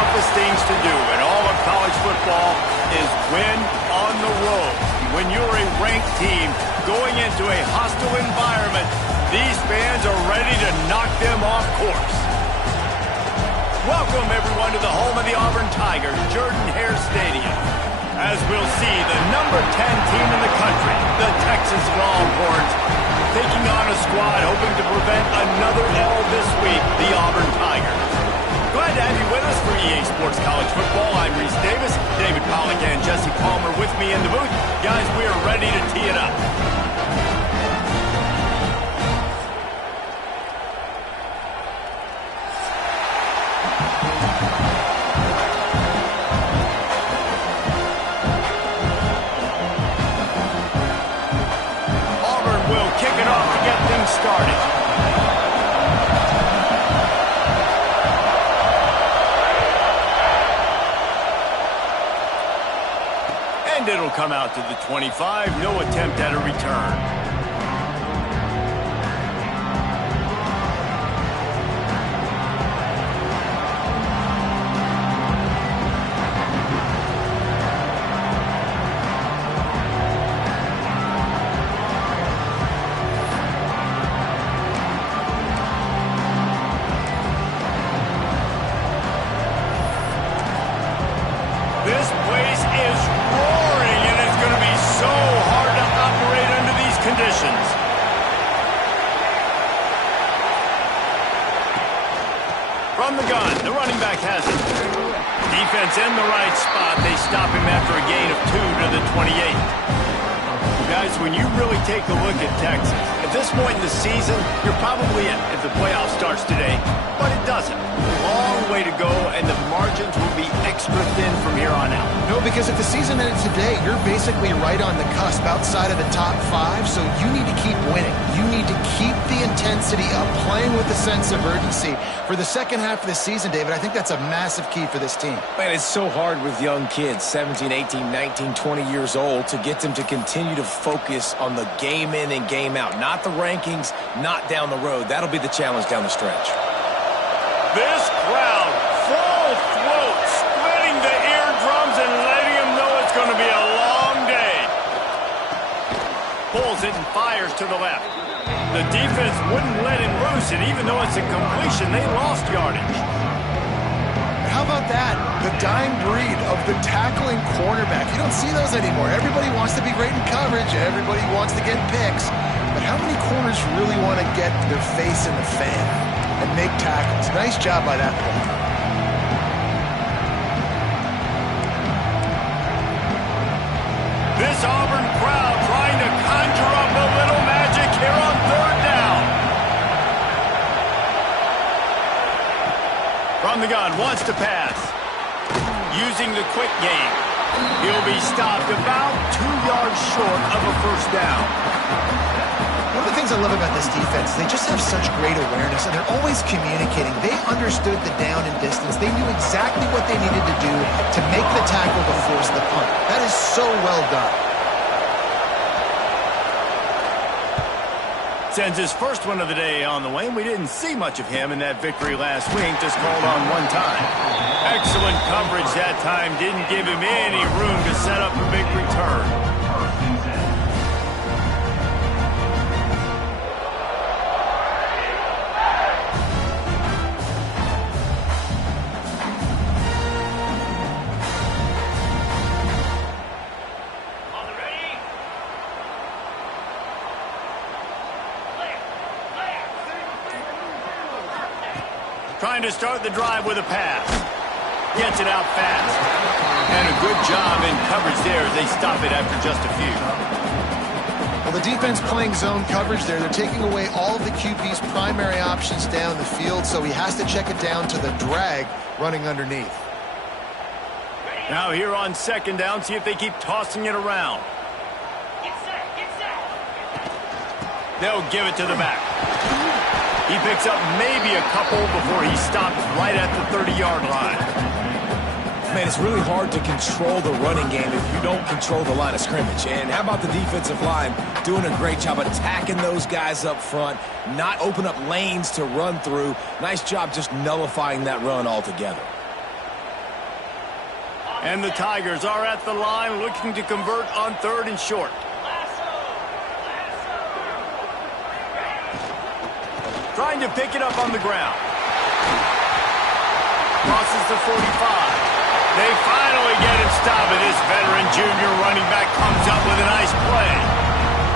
toughest things to do in all of college football is win on the road. When you're a ranked team going into a hostile environment, these fans are ready to knock them off course. Welcome, everyone, to the home of the Auburn Tigers, Jordan-Hare Stadium. As we'll see, the number 10 team in the country, the Texas Longhorns, taking on a squad hoping to prevent another L this week, the Auburn Tigers. Glad to have you with us for EA Sports College Football. I'm Reese Davis, David Pollack and Jesse Palmer with me in the booth. Guys, we are ready to tee it up. Auburn will kick it off to get things started. And it'll come out to the 25. No attempt at a return. This place is roaring, and it's going to be so hard to operate under these conditions. From the gun, the running back has it. Defense in the right spot. They stop him after a gain of 2 to the 28. Guys, when you really take a look at Texas, at this point in the season, you're probably in if the playoff starts today, but it doesn't. Long way to go, and the margins will be extra thin from here on out. No, because if the season ended today, you're basically right on the cusp outside of the top 5, so you need to keep winning. You need to keep the intensity up, playing with a sense of urgency. For the second half of the season, David, I think that's a massive key for this team. Man, it's so hard with young kids, 17, 18, 19, 20 years old, to get them to continue to focus on the game in and game out. Not the rankings, not down the road. That'll be the challenge down the stretch. This crowd, full throat, splitting the eardrums and letting them know it's going to be a long day. Pulls it and fires to the left. The defense wouldn't let him loose, and even though it's a completion, they lost yardage. How about that? The dying breed of the tackling cornerback. You don't see those anymore. Everybody wants to be great in coverage. Everybody wants to get picks. But how many corners really want to get their face in the fan and make tackles? Nice job by that play. This Auburn crowd trying to conjure up a little magic here on third down. From the gun, wants to pass. Using the quick game. He'll be stopped about 2 yards short of a first down. One of the things I love about this defense is they just have such great awareness, and they're always communicating. They understood the down and distance. They knew exactly what they needed to do to make the tackle to force the punt. That is so well done. Sends his first one of the day on the way, and we didn't see much of him in that victory last week, just called on one time. Excellent coverage that time, didn't give him any room to set up a big return. Trying to start the drive with a pass. Gets it out fast. And a good job in coverage there as they stop it after just a few. Well, the defense playing zone coverage there. They're taking away all of the QB's primary options down the field, so he has to check it down to the drag running underneath. Now here on second down, see if they keep tossing it around. They'll give it to the back. He picks up maybe a couple before he stops right at the 30-yard line. Man, it's really hard to control the running game if you don't control the line of scrimmage. And how about the defensive line doing a great job attacking those guys up front, not open up lanes to run through. Nice job just nullifying that run altogether. And the Tigers are at the line looking to convert on 3rd and short. Trying to pick it up on the ground. Crosses the 45. They finally get him stopped, and this veteran junior running back comes up with a nice play.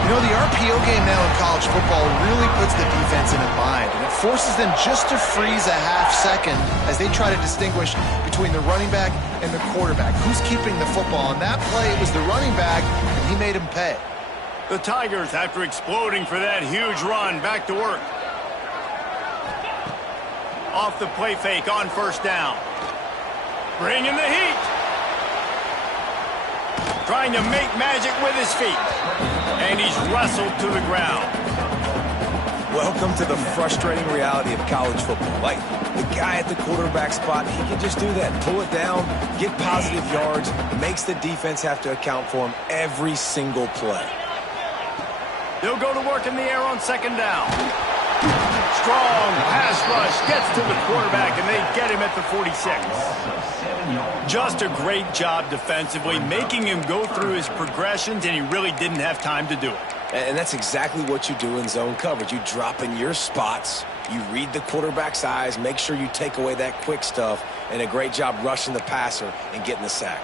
You know, the RPO game now in college football really puts the defense in a bind, and it forces them just to freeze a half second as they try to distinguish between the running back and the quarterback. Who's keeping the football? On that play, it was the running back, and he made him pay. The Tigers, after exploding for that huge run, back to work. Off the play fake on 1st down. Bringing the heat. Trying to make magic with his feet. And he's wrestled to the ground. Welcome to the frustrating reality of college football. Like, the guy at the quarterback spot, he can just do that. Pull it down, get positive yards. It makes the defense have to account for him every single play. They'll go to work in the air on 2nd down. Strong pass rush gets to the quarterback, and they get him at the 46. Just a great job defensively, making him go through his progressions, and he really didn't have time to do it. And that's exactly what you do in zone coverage. You drop in your spots, you read the quarterback's eyes, make sure you take away that quick stuff, and a great job rushing the passer and getting the sack.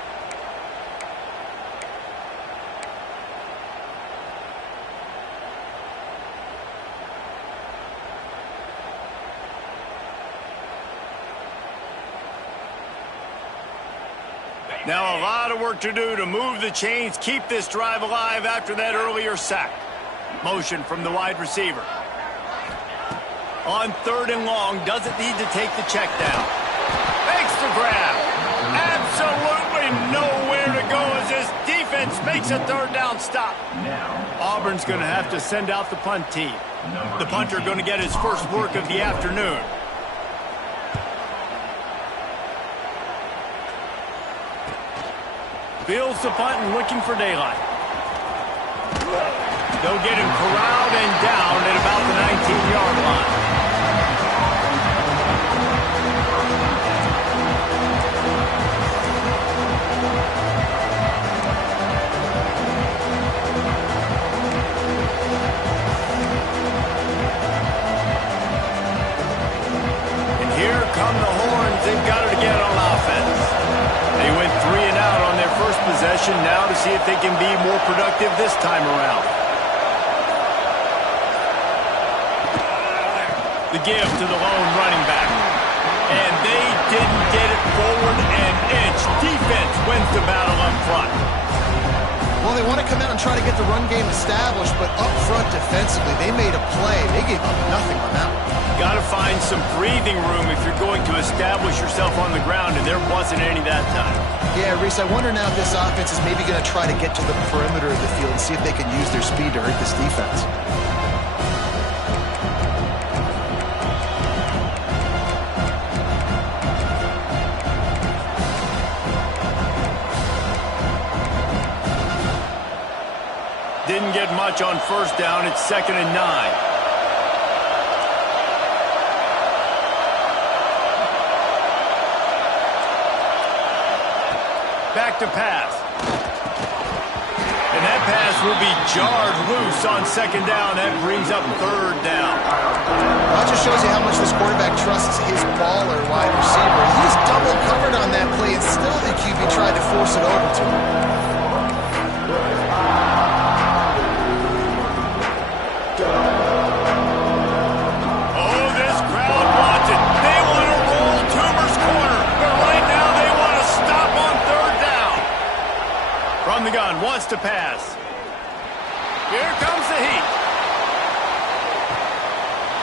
Now a lot of work to do to move the chains, keep this drive alive after that earlier sack. Motion from the wide receiver. On 3rd and long, doesn't need to take the check down. Makes the grab. Absolutely nowhere to go as this defense makes a 3rd down stop. Auburn's going to have to send out the punt team. The punter going to get his first work of the afternoon. Fields the punt and looking for daylight. They'll get him corralled and down at about the 19-yard line. And here come the horns. They've got it again on offense. They went 3 and out on their first possession, now to see if they can be more productive this time around. The give to the lone running back. And they didn't get it forward an inch. Defense wins the battle up front. Well, they want to come out and try to get the run game established, but up front defensively, they made a play. They gave up nothing on that one. Got to find some breathing room if you're going to establish yourself on the ground, and there wasn't any that time. Yeah, Reese, I wonder now if this offense is maybe going to try to get to the perimeter of the field and see if they can use their speed to hurt this defense. Didn't get much on 1st down. It's 2nd and 9. Back to pass. And that pass will be jarred loose on 2nd down. That brings up 3rd down. That just shows you how much this quarterback trusts his baller wide receiver. He was double covered on that play, and still the QB tried to force it over to him. Oh, this crowd wants it. They want to roll Toomer's corner, but right now they want to stop on 3rd down. From the gun, wants to pass. Here comes the heat.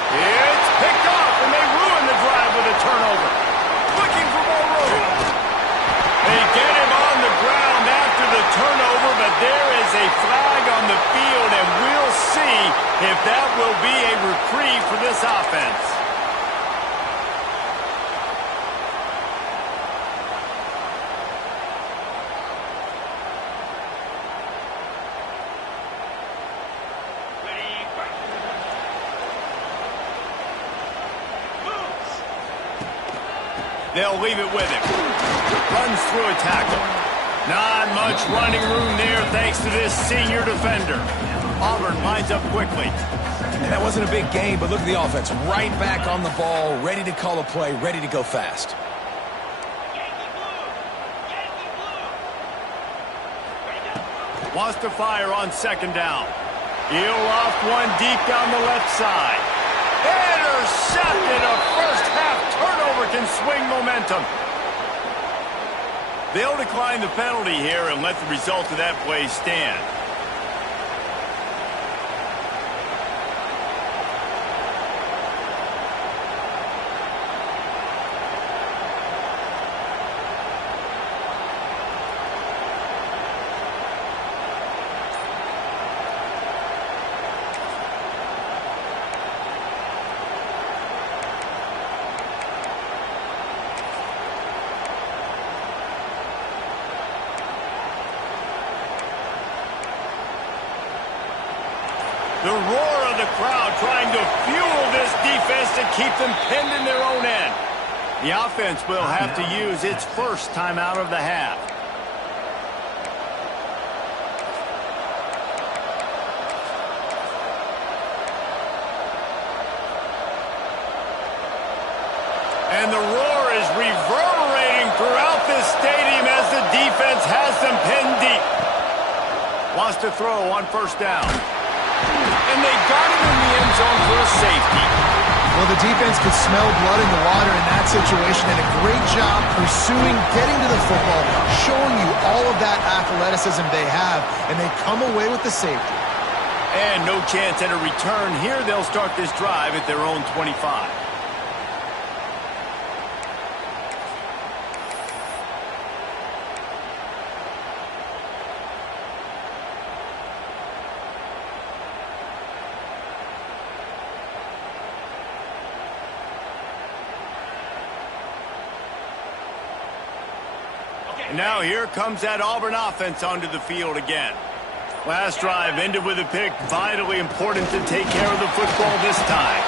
It's picked off, and they ruin the drive with a turnover. Looking for more room. They get him on the ground after the turnover, but there is a flag on the field, and we'll see if that will be a reprieve for this offense. They'll leave it with him. Runs through a tackle. Not much running room there thanks to this senior defender. Auburn lines up quickly. And that wasn't a big gain, but look at the offense. Right back on the ball, ready to call a play, ready to go fast. Wants to fire on second down. He'll loft one deep down the left side. Intercepted. A first-half turnover can swing momentum. They'll decline the penalty here and let the result of that play stand. The roar of the crowd trying to fuel this defense to keep them pinned in their own end. The offense will have to use its first timeout of the half. And the roar is reverberating throughout this stadium as the defense has them pinned deep. Wants to throw on first down. And they got him in the end zone for a safety. Well, the defense could smell blood in the water in that situation, and a great job pursuing, getting to the football, showing you all of that athleticism they have, and they come away with the safety. And no chance at a return here. They'll start this drive at their own 25. Now here comes that Auburn offense onto the field again. Last drive ended with a pick. Vitally important to take care of the football this time.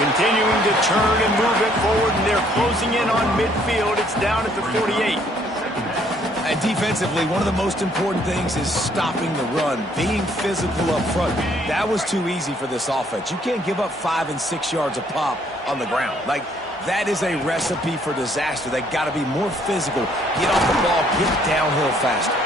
Continuing to turn and move it forward, and they're closing in on midfield. It's down at the 48. And defensively, one of the most important things is stopping the run, being physical up front. That was too easy for this offense. You can't give up 5 and 6 yards a pop on the ground. That is a recipe for disaster. They got to be more physical, get off the ball, get downhill faster.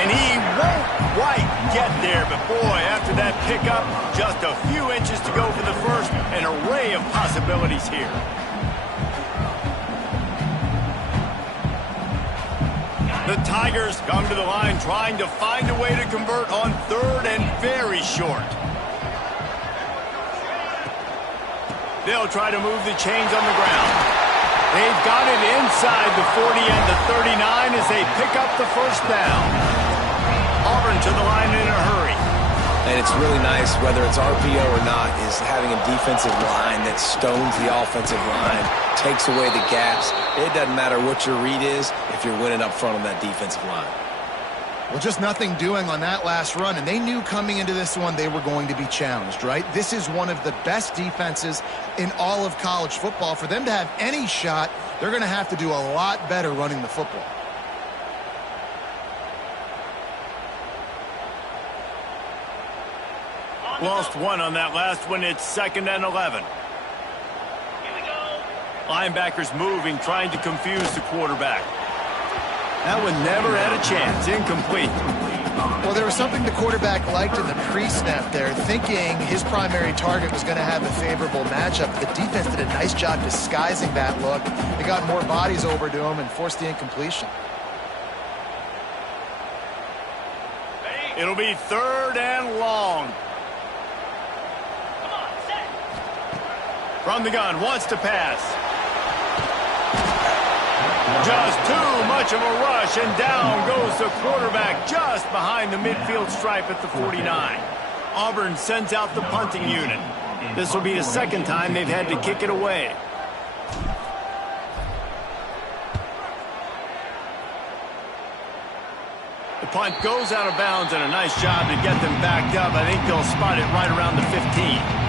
And he won't quite get there, but boy, after that pickup, just a few inches to go for the first. An array of possibilities here. The Tigers come to the line trying to find a way to convert on third and very short. They'll try to move the chains on the ground. They've got it inside the 40 and the 39 as they pick up the first down. Auburn to the line in a hurry. And it's really nice, whether it's RPO or not, is having a defensive line that stones the offensive line, takes away the gaps. It doesn't matter what your read is if you're winning up front on that defensive line. Well, just nothing doing on that last run, and they knew coming into this one they were going to be challenged, right? This is one of the best defenses in all of college football. For them to have any shot, they're going to have to do a lot better running the football. Lost one on that last one. It's 2nd and 11. Linebackers moving, trying to confuse the quarterback. That one never had a chance. Incomplete. Well, there was something the quarterback liked in the pre-snap there, thinking his primary target was going to have a favorable matchup. The defense did a nice job disguising that look. They got more bodies over to him and forced the incompletion. It'll be 3rd and long. From the gun, wants to pass. Just too much of a rush, and down goes the quarterback just behind the midfield stripe at the 49. Auburn sends out the punting unit. This will be the 2nd time they've had to kick it away. The punt goes out of bounds, and a nice job to get them backed up. I think they'll spot it right around the 15.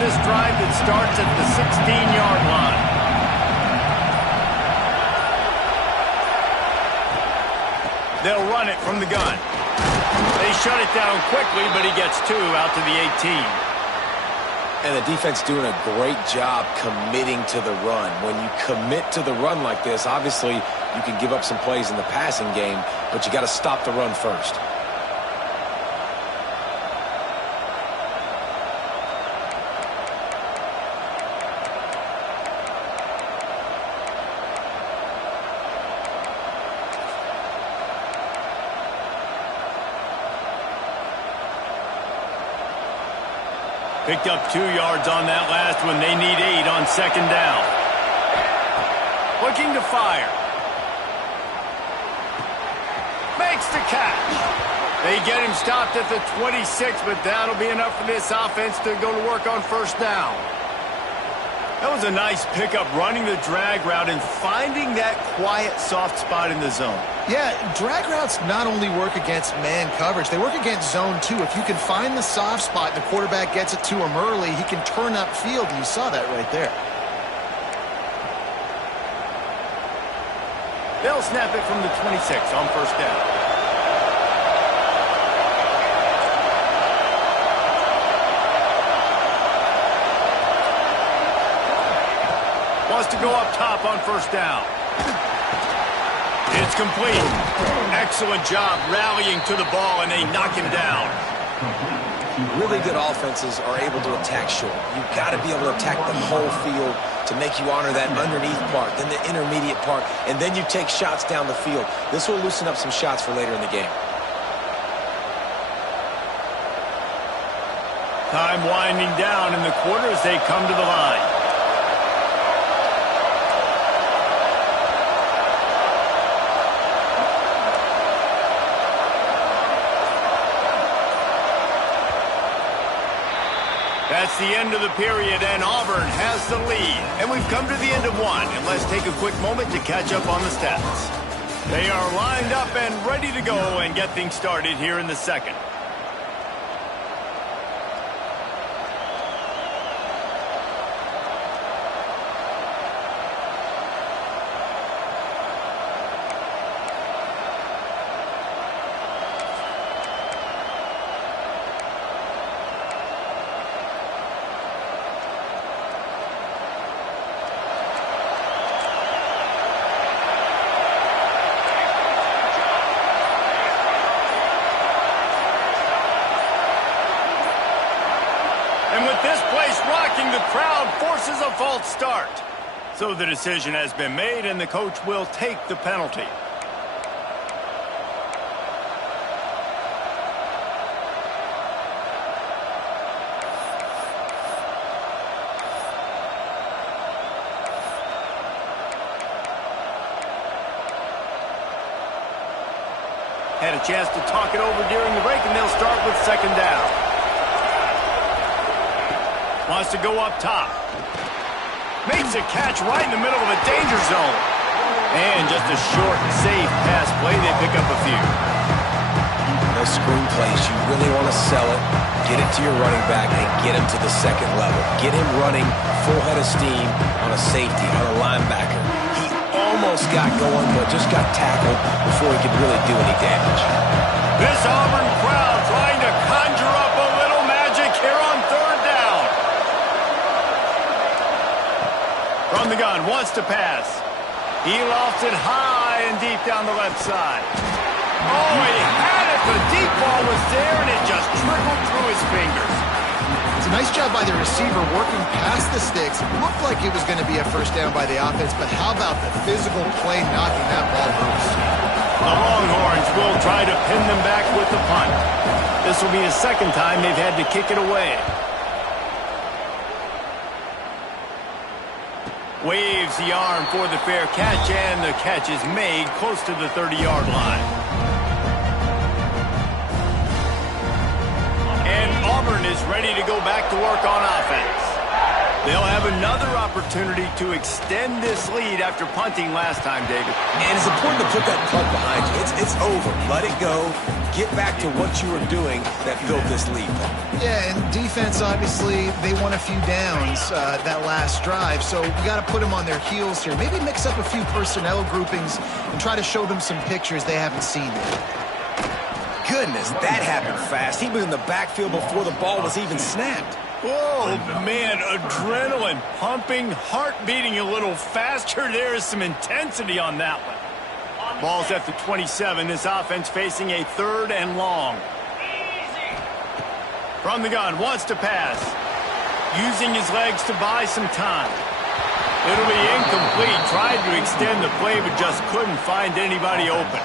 this drive that starts at the 16-yard line. They'll run it from the gun. They shut it down quickly, but he gets 2 out to the 18. And the defense doing a great job committing to the run. When you commit to the run like this, obviously you can give up some plays in the passing game, but you got to stop the run first. Picked up 2 yards on that last one. They need 8 on second down. Looking to fire. Makes the catch. They get him stopped at the 26, but that'll be enough for this offense to go to work on first down. That was a nice pickup, running the drag route and finding that quiet, soft spot in the zone. Yeah, drag routes not only work against man coverage, they work against zone too. If you can find the soft spot and the quarterback gets it to him early, he can turn upfield, and you saw that right there. They'll snap it from the 26 on first down. Wants to go up top on first down. It's complete. Excellent job rallying to the ball, and they knock him down. Really good offenses are able to attack short. You've got to be able to attack the whole field to make you honor that underneath part, then the intermediate part, and then you take shots down the field. This will loosen up some shots for later in the game. Time winding down in the quarter as they come to the line. That's the end of the period, and Auburn has the lead. And we've come to the end of one, and let's take a quick moment to catch up on the stats. They are lined up and ready to go and get things started here in the second. This place rocking, the crowd forces a false start. So the decision has been made, and the coach will take the penalty. Had a chance to talk it over during the break, and they'll start with second down. Wants to go up top. Makes a catch right in the middle of a danger zone. And just a short, safe pass play. They pick up a few. Those screen plays, you really want to sell it, get it to your running back, and get him to the second level. Get him running full head of steam on a safety, on a linebacker. He almost got going, but just got tackled before he could really do any damage. This Auburn crowd trying to conjure up a little magic here on third down. From the gun, wants to pass. He lofts it high and deep down the left side. Oh, he had it. The deep ball was there, and it just trickled through his fingers. It's a nice job by the receiver working past the sticks. It looked like it was going to be a first down by the offense, but how about the physical play knocking that ball loose? The Longhorns will try to pin them back with the punt. This will be the second time they've had to kick it away. Waves the arm for the fair catch, and the catch is made close to the 30-yard line. And Auburn is ready to go back to work on offense. They'll have another opportunity to extend this lead after punting last time, David. And it's important to put that punt behind you. It's over. Let it go. Get back to what you were doing that built this lead. Yeah, and defense, obviously, they won a few downs that last drive, so you got to put them on their heels here. Maybe mix up a few personnel groupings and try to show them some pictures they haven't seen yet. Goodness, that happened fast. He was in the backfield before the ball was even snapped. Oh, man, adrenaline pumping, heart beating a little faster. There is some intensity on that one. Ball's at the 27. This offense facing a 3rd and long. From the gun, wants to pass. Using his legs to buy some time. It'll be incomplete. Tried to extend the play, but just couldn't find anybody open.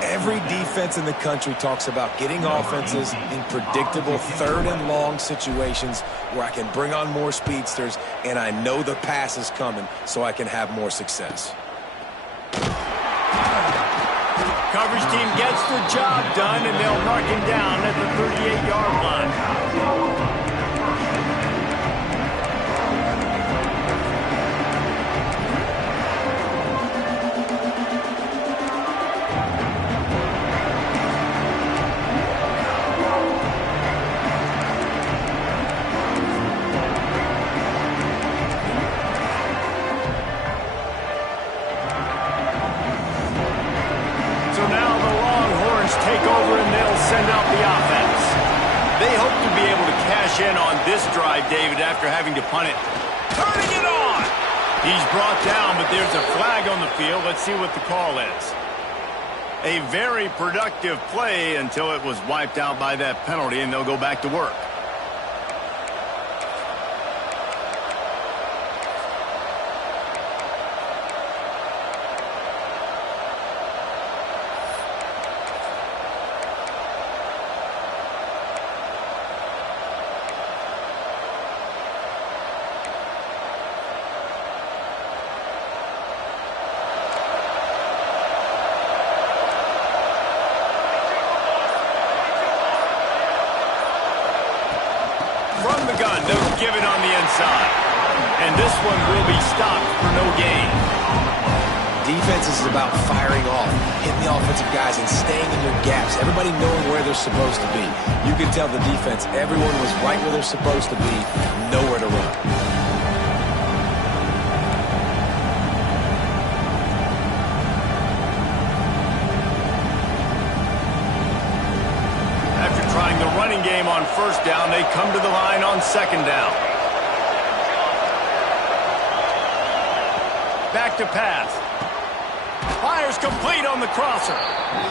Every defense in the country talks about getting offenses in predictable 3rd and long situations where I can bring on more speedsters and I know the pass is coming so I can have more success. Coverage team gets the job done and they'll mark him down at the 38-yard line. Take over and they'll send out the offense. They hope to be able to cash in on this drive, David, after having to punt it. Turning it on! He's brought down, but there's a flag on the field. Let's see what the call is. A very productive play until it was wiped out by that penalty, and they'll go back to work. From the gun, they'll give it on the inside. And this one will be stopped for no gain. Defense is about firing off, hitting the offensive guys and staying in your gaps. Everybody knowing where they're supposed to be. You can tell the defense, everyone was right where they're supposed to be, nowhere to run. Trying the running game on 1st down, they come to the line on 2nd down. Back to pass. Fires complete on the crosser.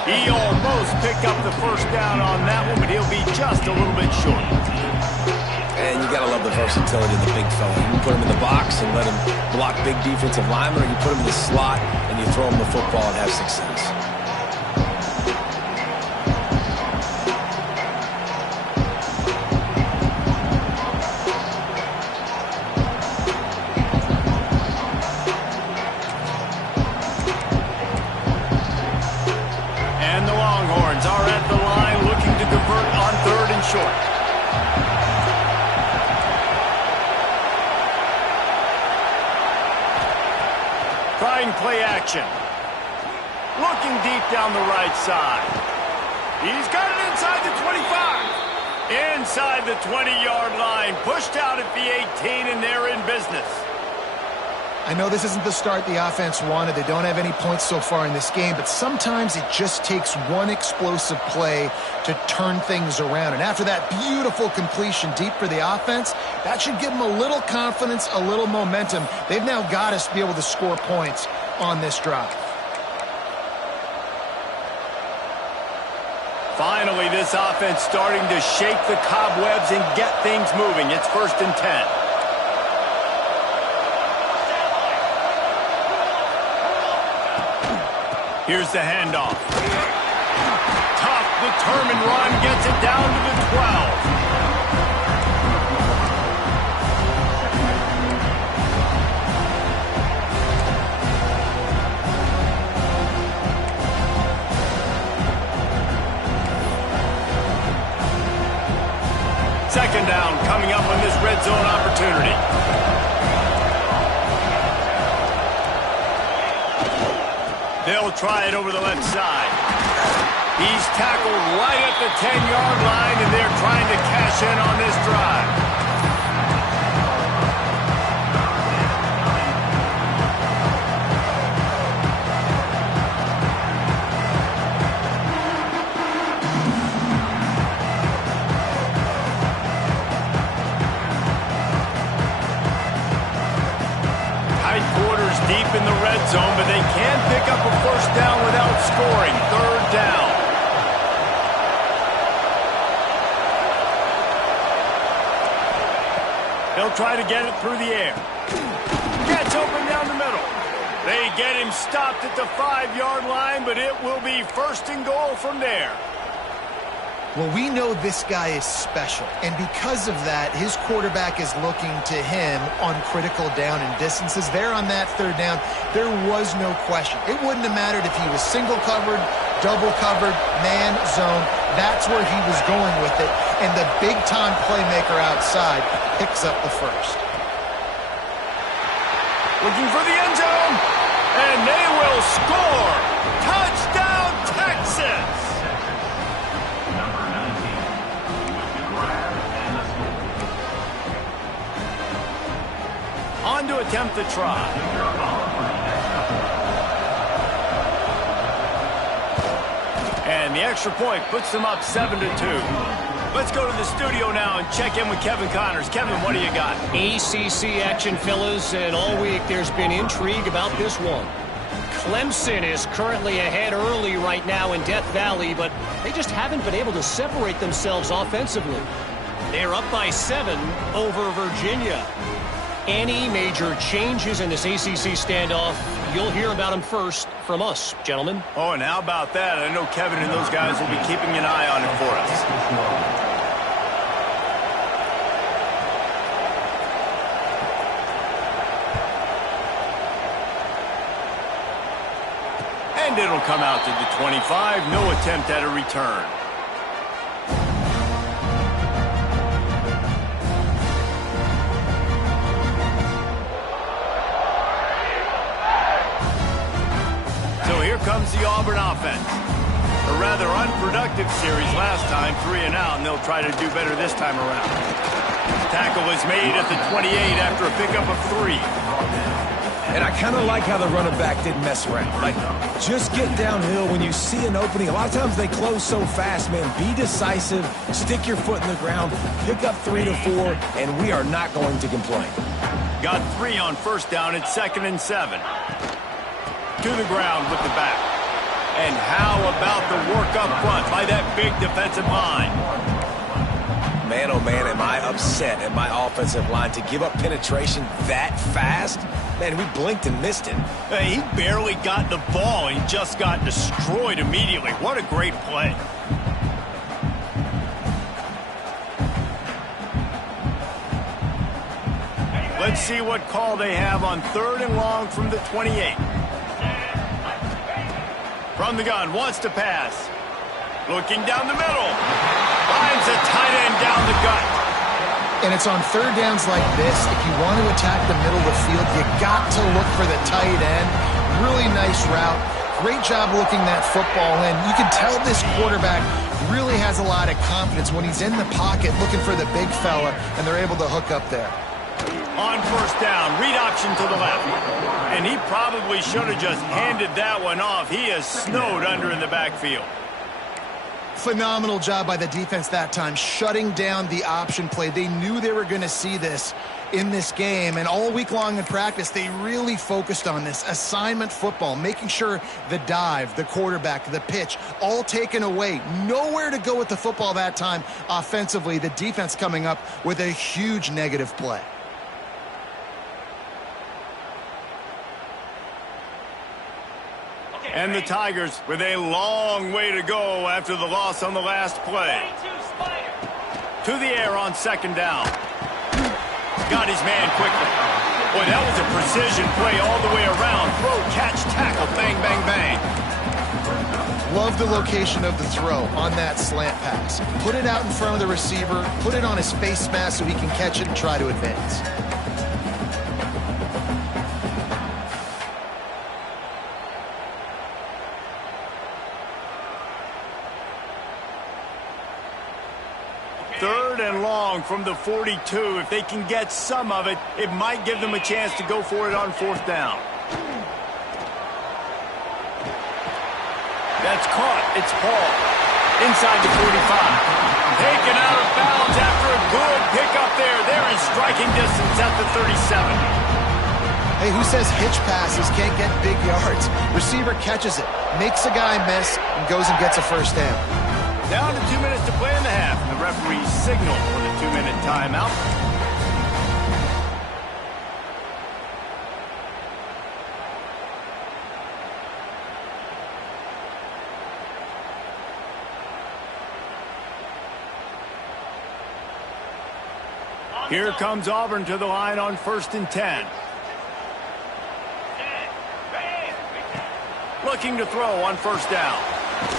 He almost picked up the 1st down on that one, but he'll be just a little bit short. And you gotta love the versatility of the big fella. You put him in the box and let him block big defensive linemen, or you put him in the slot and you throw him the football and have success. Are at the line looking to convert on 3rd and short. Trying play action. Looking deep down the right side. He's got it inside the 25. Inside the 20-yard line. Pushed out at the 18, and they're in business. I know this isn't the start the offense wanted. They don't have any points so far in this game, but sometimes it just takes one explosive play to turn things around. And after that beautiful completion deep for the offense, that should give them a little confidence, a little momentum. They've now got us to be able to score points on this drive. Finally, this offense starting to shake the cobwebs and get things moving. It's 1st and 10. Here's the handoff. Tough, determined run gets it down to the 12. Second down coming up on this red zone opportunity. They'll try it over the left side. He's tackled right at the 10-yard line, and they're trying to cash in on this drive. Deep in the red zone, but they can pick up a first down without scoring. Third down. They'll try to get it through the air. Gets open down the middle. They get him stopped at the 5-yard line, but it will be first and goal from there. Well, we know this guy is special, and because of that, his quarterback is looking to him on critical down and distances. There on that third down, there was no question. It wouldn't have mattered if he was single covered, double covered, man, zone. That's where he was going with it, and the big-time playmaker outside picks up the first. Looking for the end zone, and they will score. Touchdown, Texas! On to attempt the try. And the extra point puts them up 7-2. Let's go to the studio now and check in with Kevin Connors. Kevin, what do you got? ACC action, fellas, and all week there's been intrigue about this one. Clemson is currently ahead early right now in Death Valley, but they just haven't been able to separate themselves offensively. They're up by 7 over Virginia. Any major changes in this ACC standoff, you'll hear about them first from us, gentlemen. Oh, and how about that? I know Kevin and those guys will be keeping an eye on it for us. And it'll come out to the 25. No attempt at a return. Comes the Auburn offense. A rather unproductive series last time, 3 and out, and they'll try to do better this time around. Tackle was made at the 28 after a pickup of 3. And I kind of like how the running back didn't mess around. Like, just get downhill when you see an opening. A lot of times they close so fast, man. Be decisive, stick your foot in the ground, pick up 3 to 4, and we are not going to complain. Got 3 on first down at 2nd and 7. To the ground with the back. And how about the work up front by that big defensive line? Man, oh man, am I upset at my offensive line to give up penetration that fast? Man, we blinked and missed it. He barely got the ball. He just got destroyed immediately. What a great play. Let's see what call they have on 3rd and long from the 28. From the gun, wants to pass. Looking down the middle. Finds a tight end down the gut. And it's on third downs like this, if you want to attack the middle of the field, you got to look for the tight end. Really nice route. Great job looking that football in. You can tell this quarterback really has a lot of confidence when he's in the pocket looking for the big fella, and they're able to hook up there. On first down, read option to the left. And he probably should have just handed that one off. He is snowed under in the backfield. Phenomenal job by the defense that time, shutting down the option play. They knew they were going to see this in this game, and all week long in practice, they really focused on this assignment football, making sure the dive, the quarterback, the pitch, all taken away. Nowhere to go with the football that time offensively. The defense coming up with a huge negative play. And the Tigers with a long way to go after the loss on the last play. To the air on 2nd down. Got his man quickly. Boy, that was a precision play all the way around. Throw, catch, tackle, bang, bang, bang. Love the location of the throw on that slant pass. Put it out in front of the receiver, put it on his face mask so he can catch it and try to advance. 3rd and long from the 42. If they can get some of it, it might give them a chance to go for it on 4th down. That's caught. It's Paul. Inside the 45. Taken out of bounds after a good pickup there. They're in striking distance at the 37. Hey, who says hitch passes can't get big yards? Receiver catches it, makes a guy miss, and goes and gets a 1st down. Down to 2 minutes to play in the half. The referee signaled for the 2-minute timeout. Here comes Auburn to the line on 1st and 10. Looking to throw on 1st down.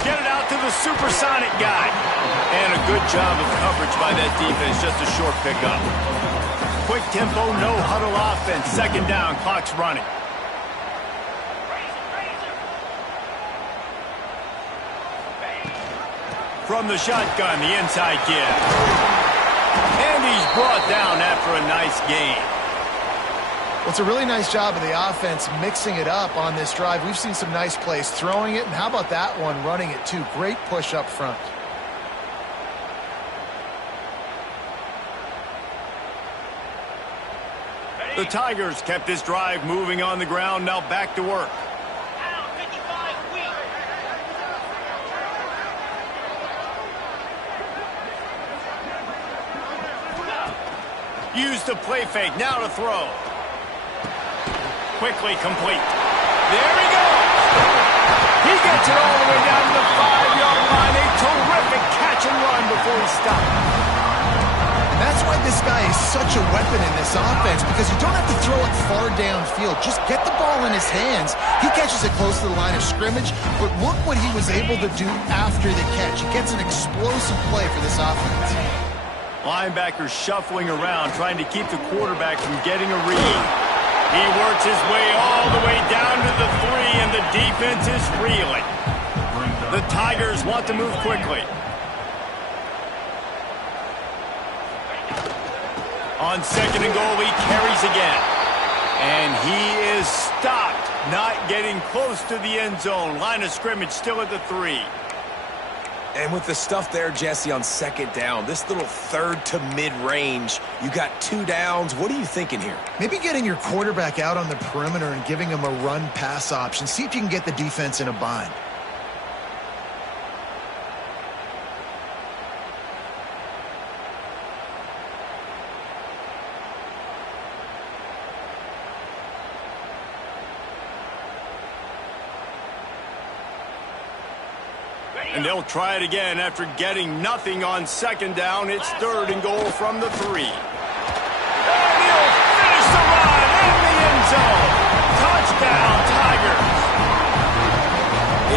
Get it out to the supersonic guy. And a good job of coverage by that defense. Just a short pickup. Quick tempo, no huddle offense. 2nd down, clock's running. From the shotgun, the inside kid. And he's brought down after a nice gain. Well, it's a really nice job of the offense mixing it up on this drive. We've seen some nice plays throwing it, and how about that one running it too? Great push up front. The Tigers kept this drive moving on the ground, now back to work. Use the play fake, now to throw. Quickly complete. There he goes. He gets it all the way down to the 5-yard line. A terrific catch and run before he stopped. And that's why this guy is such a weapon in this offense, because you don't have to throw it far downfield. Just get the ball in his hands. He catches it close to the line of scrimmage, but look what he was able to do after the catch. He gets an explosive play for this offense. Linebacker shuffling around, trying to keep the quarterback from getting a read. He works his way all the way down to the 3, and the defense is reeling. The Tigers want to move quickly. On 2nd and goal, he carries again. And he is stopped, not getting close to the end zone. Line of scrimmage still at the 3. And with the stuff there, Jesse, on 2nd down, this little 3rd to mid-range, you got 2 downs. What are you thinking here? Maybe getting your quarterback out on the perimeter and giving him a run-pass option. See if you can get the defense in a bind. And they'll try it again after getting nothing on 2nd down. It's 3rd and goal from the 3. And he'll finish the run in the end zone. Touchdown, Tigers.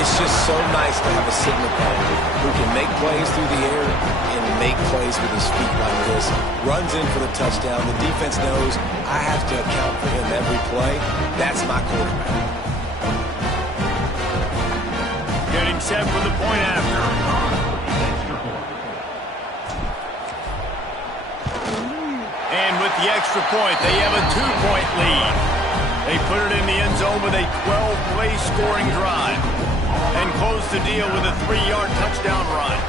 It's just so nice to have a signal partner who can make plays through the air and make plays with his feet like this. Runs in for the touchdown. The defense knows I have to account for him every play. That's my quarterback. Getting set for the point after. And with the extra point, they have a 2-point lead. They put it in the end zone with a 12-play scoring drive. And close the deal with a 3-yard touchdown run.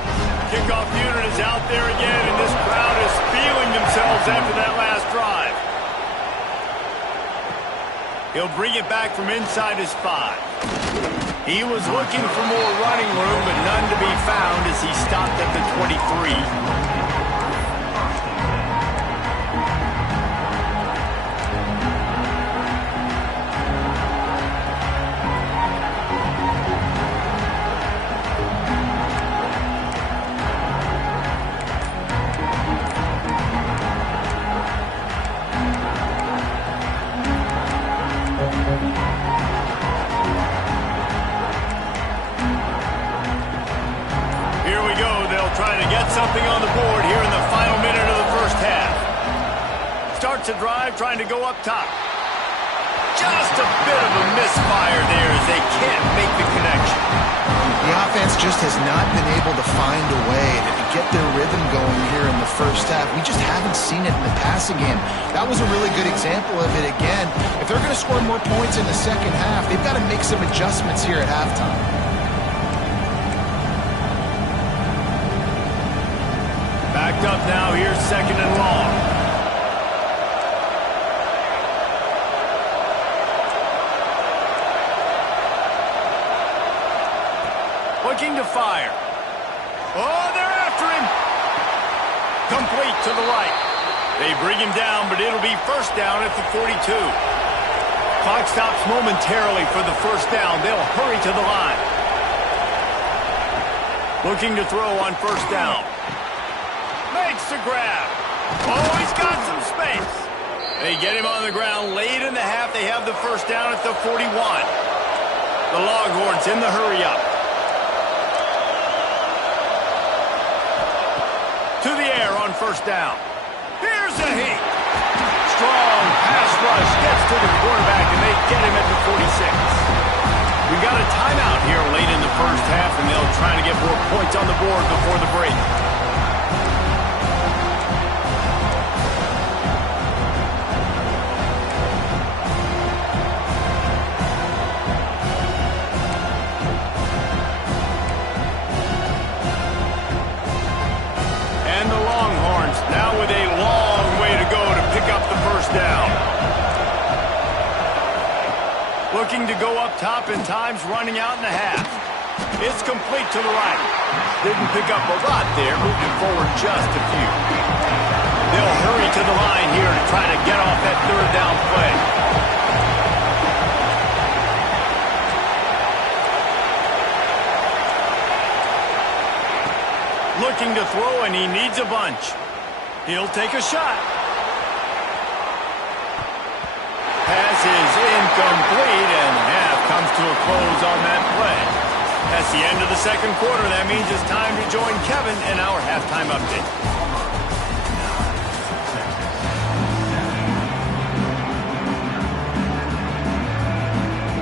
Kickoff unit is out there again, and this crowd is feeling themselves after that last drive. He'll bring it back from inside his 5. He was looking for more running room, but none to be found as he stopped at the 23. Something on the board here in the final minute of the first half. Starts a drive trying to go up top. Just a bit of a misfire there as they can't make the connection. The offense just has not been able to find a way to get their rhythm going here in the first half. We just haven't seen it in the passing game. That was a really good example of it again. If they're going to score more points in the second half, they've got to make some adjustments here at halftime. Backed up now, here's 2nd and long. Looking to fire. Oh, they're after him. Complete to the right. They bring him down, but it'll be first down at the 42. Clock stops momentarily for the first down. They'll hurry to the line. Looking to throw on first down. Makes the grab. Oh, he's got some space. They get him on the ground late in the half. They have the first down at the 41. The Longhorns in the hurry up. To the air on first down. Here's a heat. Strong pass rush gets to the quarterback, and they get him at the 46. We got a timeout here late in the first half, and they'll try to get more points on the board before the break. Now with a long way to go to pick up the first down. Looking to go up top, and time's running out in the half. It's complete to the right. Didn't pick up a lot there, moving forward just a few. They'll hurry to the line here to try to get off that third down play. Looking to throw, and he needs a bunch. He'll take a shot. Pass is incomplete, and half comes to a close on that play. That's the end of the second quarter. That means it's time to join Kevin in our halftime update.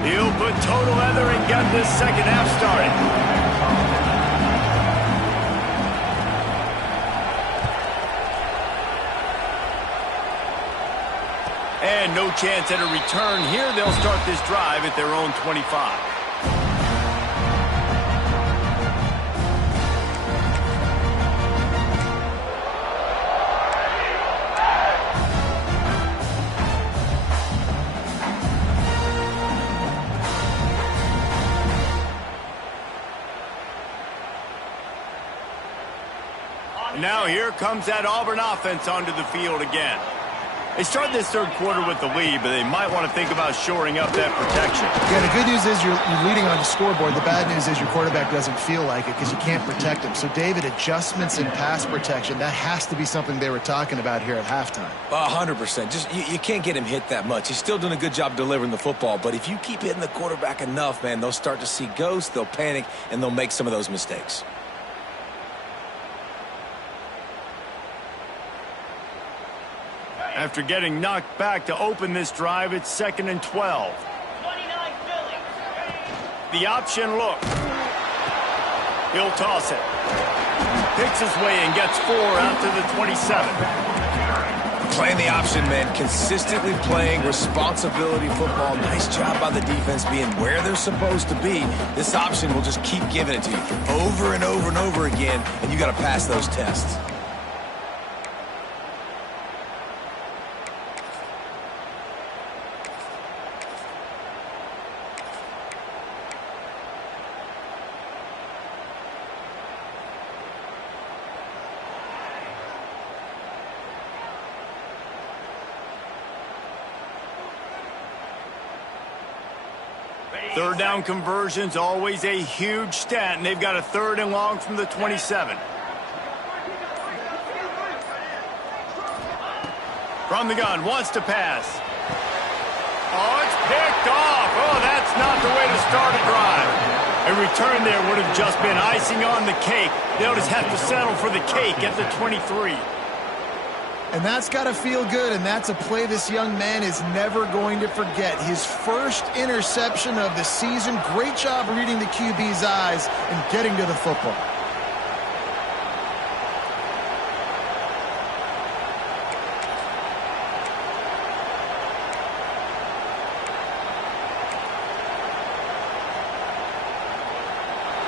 He'll put total leather and get this second half started. And no chance at a return here. They'll start this drive at their own 25. Now here comes that Auburn offense onto the field again. They started this third quarter with the lead, but they might want to think about shoring up that protection. Yeah, the good news is you're leading on the scoreboard. The bad news is your quarterback doesn't feel like it because you can't protect him. So, David, adjustments in pass protection, that has to be something they were talking about here at halftime. 100%. Just you can't get him hit that much. He's still doing a good job delivering the football, but if you keep hitting the quarterback enough, man, they'll start to see ghosts, they'll panic, and they'll make some of those mistakes. After getting knocked back to open this drive, it's 2nd and 12. The option look. He'll toss it. Picks his way and gets 4 out to the 27. Playing the option, man. Consistently playing responsibility football. Nice job by the defense being where they're supposed to be. This option will just keep giving it to you over and over and over again, and you got to pass those tests. Third down conversion's always a huge stat, and they've got a 3rd and long from the 27. From the gun, wants to pass. Oh, it's picked off. Oh, that's not the way to start a drive. A return there would have just been icing on the cake. They'll just have to settle for the cake at the 23. And that's got to feel good, and that's a play this young man is never going to forget. His first interception of the season. Great job reading the QB's eyes and getting to the football.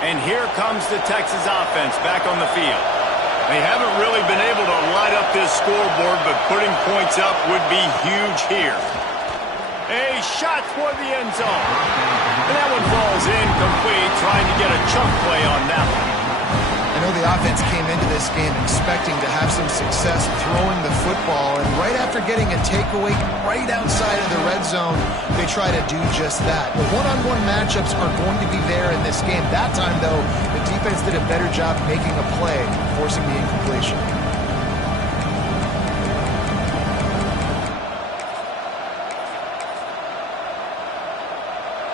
And here comes the Texas offense back on the field. They haven't really been able to light up this scoreboard, but putting points up would be huge here. A shot for the end zone. And that one falls incomplete, trying to get a chunk play on that one. I know the offense came into this game expecting to have some success throwing the football, and right after getting a takeaway right outside of the red zone, they try to do just that. The one-on-one matchups are going to be there in this game. That time, though, the defense did a better job making a play, forcing the incompletion.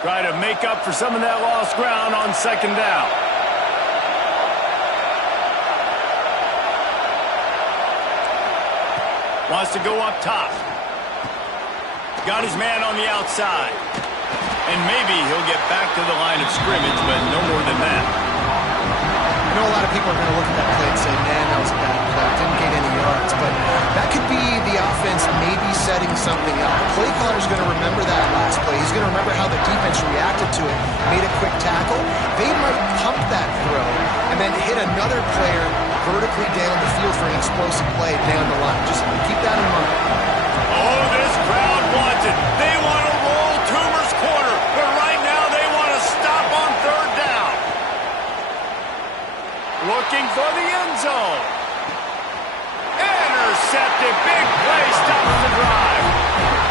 Try to make up for some of that lost ground on second down. Wants to go up top. Got his man on the outside. And maybe he'll get back to the line of scrimmage, but no more than that. I know a lot of people are going to look at that play and say, man, that was a bad play. Didn't gain any yards. But that could be the offense maybe setting something up. The play caller's going to remember that last play. He's going to remember how the defense reacted to it, made a quick tackle. They might pump that throw and then hit another player vertically down the field for an explosive play down the line. Just keep that in mind. Oh, this crowd wants it. They want to roll Toomer's corner, but right now they want to stop on third down. Looking for the end zone. Intercepted. Big play. Stops the drive.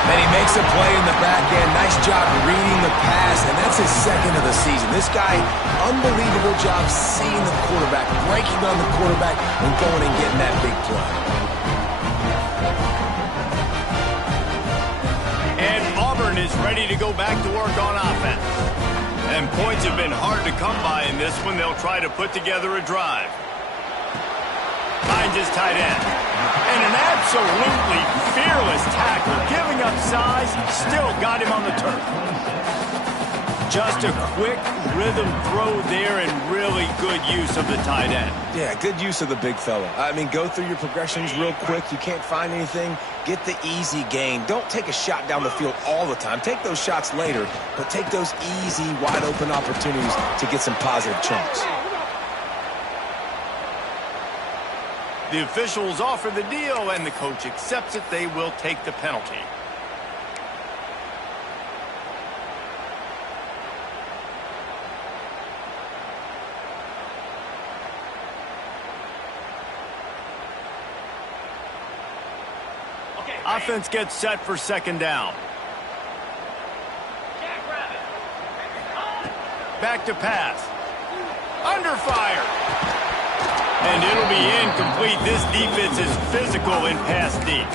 And he makes a play in the back end. Nice job reading the pass, and that's his second of the season. This guy, unbelievable job seeing the quarterback, breaking on the quarterback, and going and getting that big play. And Auburn is ready to go back to work on offense. And points have been hard to come by in this one. They'll try to put together a drive. Finds his tight end. And an absolutely fearless tackle, giving up size, still got him on the turf. Just a quick rhythm throw there and really good use of the tight end. Yeah, good use of the big fella. I mean, go through your progressions real quick. You can't find anything. Get the easy gain. Don't take a shot down the field all the time. Take those shots later, but take those easy, wide-open opportunities to get some positive chunks. The officials offer the deal, and the coach accepts it. They will take the penalty. Offense gets set for second down. Back to pass. Under fire. And it'll be incomplete. This defense is physical in pass deep.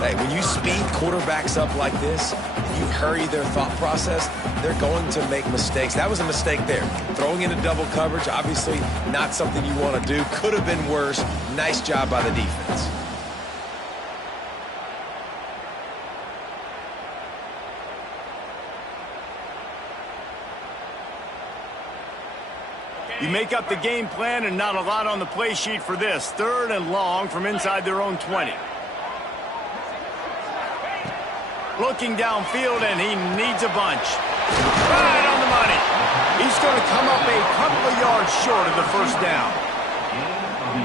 Hey, when you speed quarterbacks up like this, and you hurry their thought process, they're going to make mistakes. That was a mistake there. Throwing into double coverage, obviously not something you want to do. Could have been worse. Nice job by the defense. You make up the game plan and not a lot on the play sheet for this. Third and long from inside their own 20. Looking downfield, and he needs a bunch. Right on the money. He's going to come up a couple of yards short of the first down.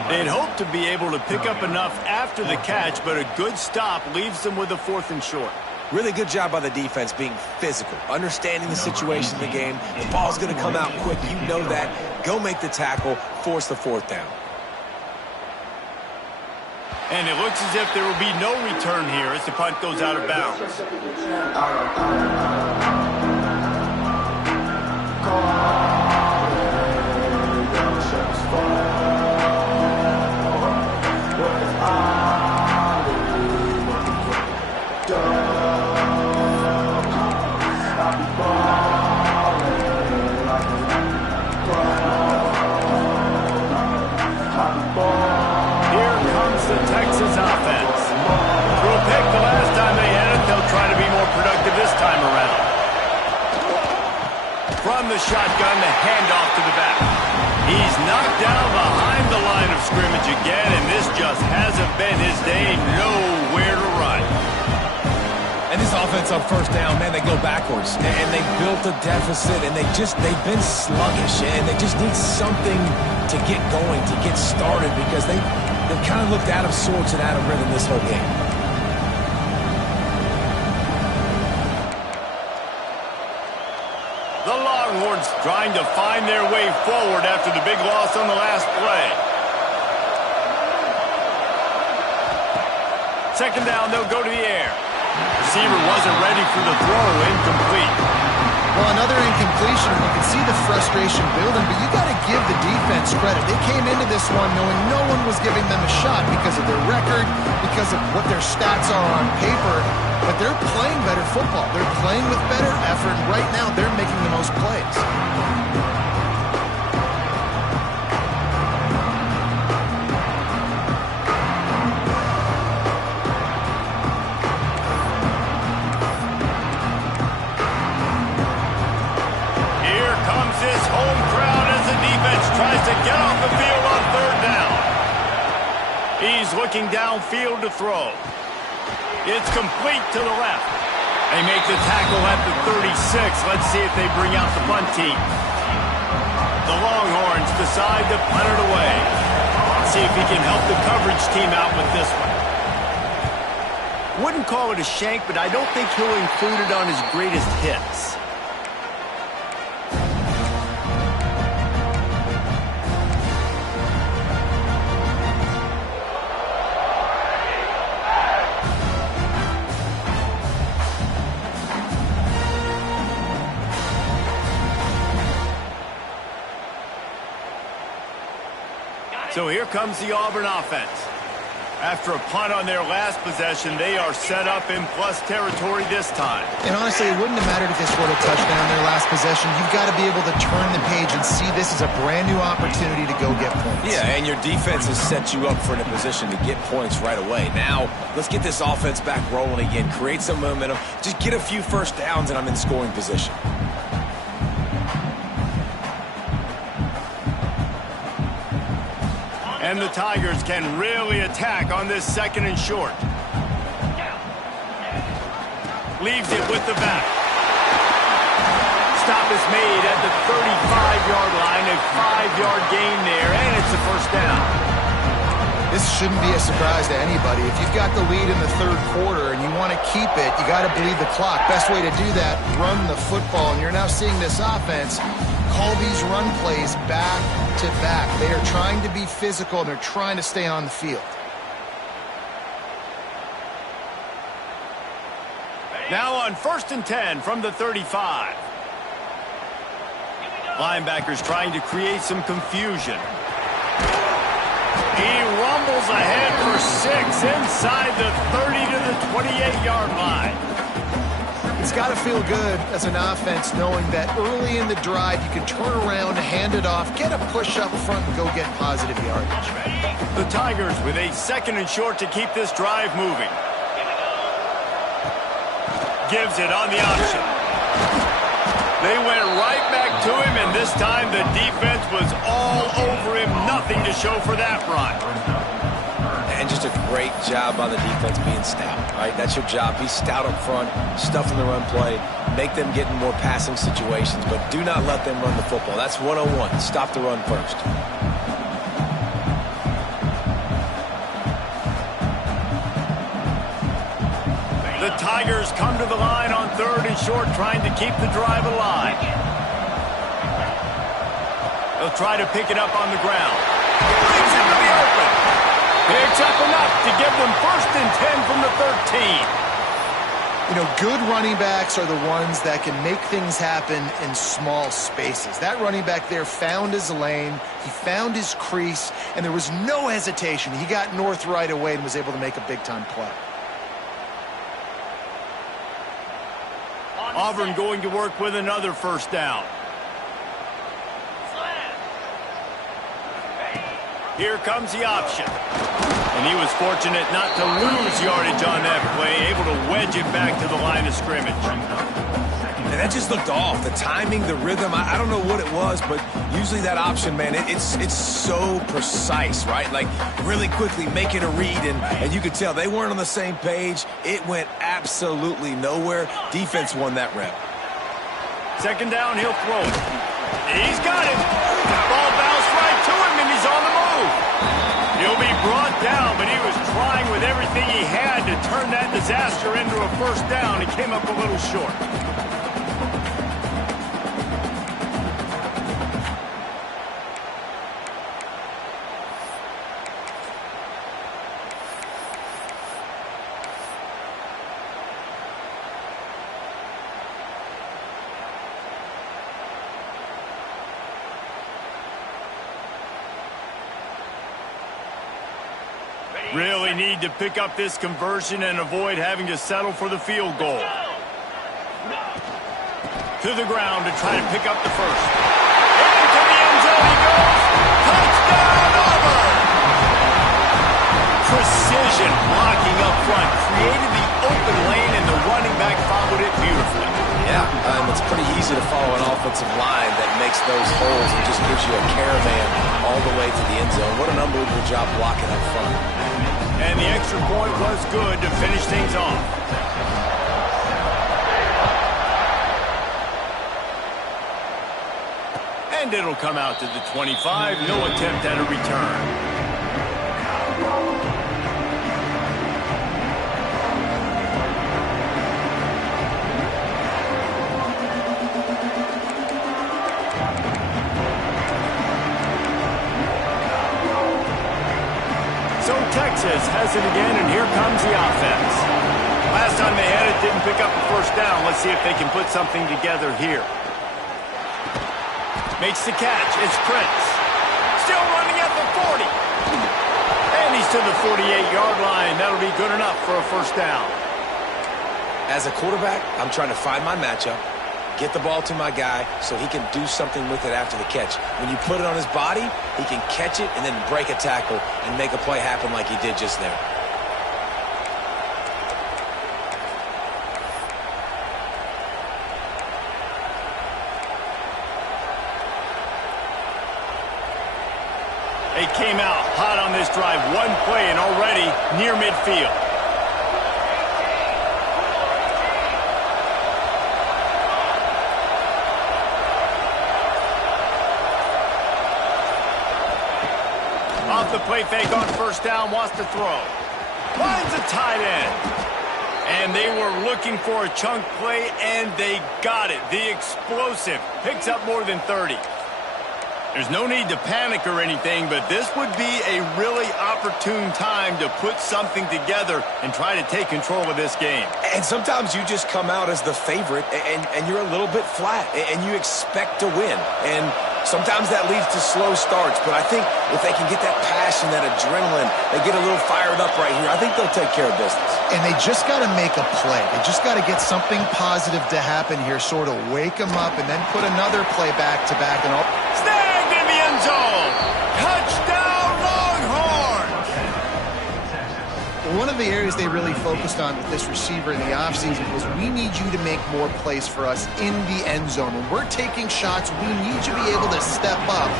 They'd hope to be able to pick up enough after the catch, but a good stop leaves them with a 4th and short. Really good job by the defense being physical, understanding the situation in the game. The ball's going to come out quick. You know that. Go make the tackle, force the 4th down. And it looks as if there will be no return here as the punt goes out of bounds. Here comes the Texas offense. From the shotgun, the handoff to the back. He's knocked down behind the line of scrimmage again, and this just hasn't been his day. Nowhere to run. And this offense on first down, man, they go backwards. And they built a deficit, and they've been sluggish. And they just need something to get going, to get started, because they've kind of looked out of sorts and out of rhythm this whole game. The Longhorns trying to find their way forward after the big loss on the last play. Second down, they'll go to the air. Receiver wasn't ready for the throw, incomplete. Well, another incompletion. You can see the frustration building, but you got to give the defense credit. They came into this one knowing no one was giving them a shot because of their record, because of what their stats are on paper, but they're playing better football. They're playing with better effort, and right now they're making the most plays. Tries to get off the field on third down. He's looking downfield to throw. It's complete to the left. They make the tackle at the 36. Let's see if they bring out the punt team. The Longhorns decide to punt it away. Let's see if he can help the coverage team out with this one. Wouldn't call it a shank, but I don't think he'll include it on his greatest hits. So here comes the Auburn offense. After a punt on their last possession, they are set up in plus territory this time. And honestly, it wouldn't have mattered if they scored a touchdown their last possession. You've got to be able to turn the page and see this as a brand new opportunity to go get points. Yeah, and your defense has set you up for a position to get points right away. Now, let's get this offense back rolling again, create some momentum, just get a few first downs, and I'm in scoring position. And the Tigers can really attack on this second and short. Leaves it with the back. Stop is made at the 35-yard line, a 5-yard gain there, and it's a first down. This shouldn't be a surprise to anybody. If you've got the lead in the third quarter and you want to keep it, you got to bleed the clock. Best way to do that, run the football. And you're now seeing this offense call these run plays back to back. They are trying to be physical, and they're trying to stay on the field. Now on 1st and 10 from the 35. Linebackers trying to create some confusion. He rumbles ahead for 6 inside the 30 to the 28-yard line. It's got to feel good as an offense knowing that early in the drive you can turn around, hand it off, get a push up front, and go get positive yardage. The Tigers with a second and short to keep this drive moving. Gives it on the option. They went right back to him, and this time the defense was all over him. Nothing to show for that run. And just a great job by the defense being stout. All right, that's your job. Be stout up front, stuff in the run play, make them get in more passing situations, but do not let them run the football. That's 101. Stop the run first. The Tigers come to the line on 3rd and short, trying to keep the drive alive. They'll try to pick it up on the ground. Brings him to the open. Picks up enough to give them 1st and 10 from the 13. You know, good running backs are the ones that can make things happen in small spaces. That running back there found his lane, he found his crease, and there was no hesitation. He got north right away and was able to make a big-time play. Auburn going to work with another 1st down. Here comes the option. And he was fortunate not to lose yardage on that play, able to wedge it back to the line of scrimmage. And that just looked off. The timing, the rhythm, I don't know what it was, but usually that option, man, it's so precise, right? Like, really quickly making a read, and you could tell they weren't on the same page. It went absolutely nowhere. Defense won that rep. Second down, he'll throw it. He's got it. Ball bounced right to him, and he's on the move. He'll be brought down, but he was trying with everything he had to turn that disaster into a first down. He came up a little short. Really need to pick up this conversion and avoid having to settle for the field goal. To the ground to try to pick up the first. Into the end zone he goes. Touchdown, Auburn! Precision blocking up front. Created the open lane, and the running back followed it beautifully. Yeah, it's pretty easy to follow an offensive line that makes those holes and just gives you a caravan all the way to the end zone. What an unbelievable job blocking up front. And the extra point was good to finish things off. And it'll come out to the 25. No attempt at a return. Texas has it again, and here comes the offense. Last time they had it, didn't pick up the first down. Let's see if they can put something together here. Makes the catch. It's Prince. Still running at the 40. And he's to the 48-yard line. That'll be good enough for a first down. As a quarterback, I'm trying to find my matchup, get the ball to my guy so he can do something with it after the catch. When you put it on his body, he can catch it and then break a tackle and make a play happen like he did just there. They came out hot on this drive. One play and already near midfield. Off the play fake on first down, wants to throw. Finds a tight end. And they were looking for a chunk play, and they got it. The explosive picks up more than 30. There's no need to panic or anything, but this would be a really opportune time to put something together and try to take control of this game. And sometimes you just come out as the favorite, and you're a little bit flat, and you expect to win. And sometimes that leads to slow starts, but I think if they can get that passion, that adrenaline, they get a little fired up right here, I think they'll take care of business. And they just got to make a play. They just got to get something positive to happen here, sort of wake them up, and then put another play back-to-back. And all. Snagged in the end zone! Touchdown, Longhorns! One of the areas they really focused on with this receiver in the offseason was we need you to make more plays for us in the end zone. When we're taking shots, we need you to be able to step up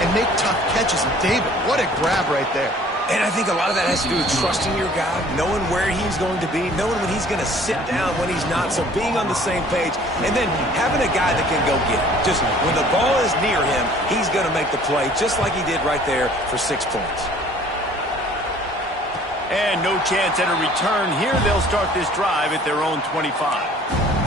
and make tough catches. And David, what a grab right there. And I think a lot of that has to do with trusting your guy, knowing where he's going to be, knowing when he's going to sit down, when he's not, so being on the same page, and then having a guy that can go get it. Just when the ball is near him, he's going to make the play, just like he did right there for 6 points. And no chance at a return here. They'll start this drive at their own 25.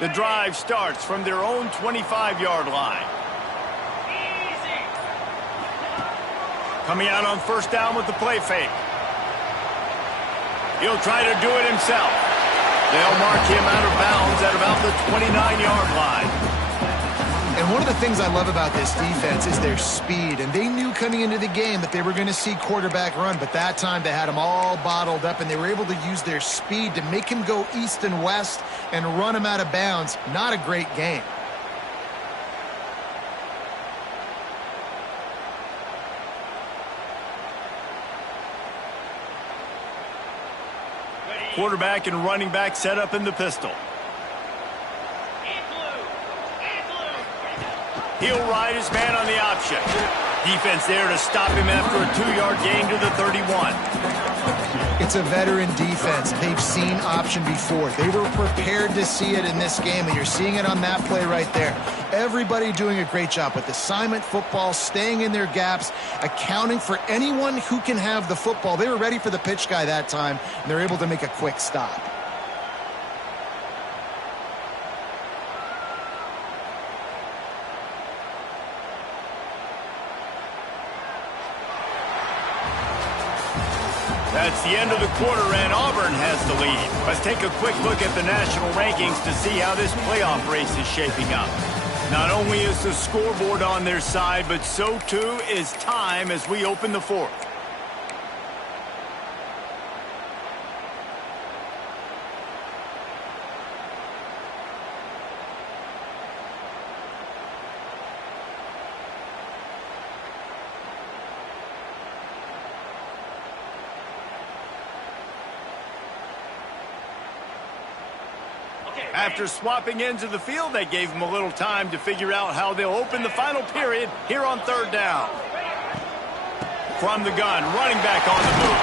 The drive starts from their own 25-yard line. Coming out on first down with the play fake. He'll try to do it himself. They'll mark him out of bounds at about the 29-yard line. And one of the things I love about this defense is their speed. And they knew coming into the game that they were going to see quarterback run, but that time they had him all bottled up, and they were able to use their speed to make him go east and west and run him out of bounds. Not a great game. Quarterback and running back set up in the pistol. He'll ride his man on the option. Defense there to stop him after a 2-yard gain to the 31. It's a veteran defense. They've seen option before. They were prepared to see it in this game, and you're seeing it on that play right there. Everybody doing a great job with assignment football, staying in their gaps, accounting for anyone who can have the football. They were ready for the pitch guy that time, and they're able to make a quick stop. That's the end of the quarter, and Auburn has the lead. Let's take a quick look at the national rankings to see how this playoff race is shaping up. Not only is the scoreboard on their side, but so too is time as we open the fourth. After swapping into the field, they gave them a little time to figure out how they'll open the final period here on third down. From the gun, running back on the move.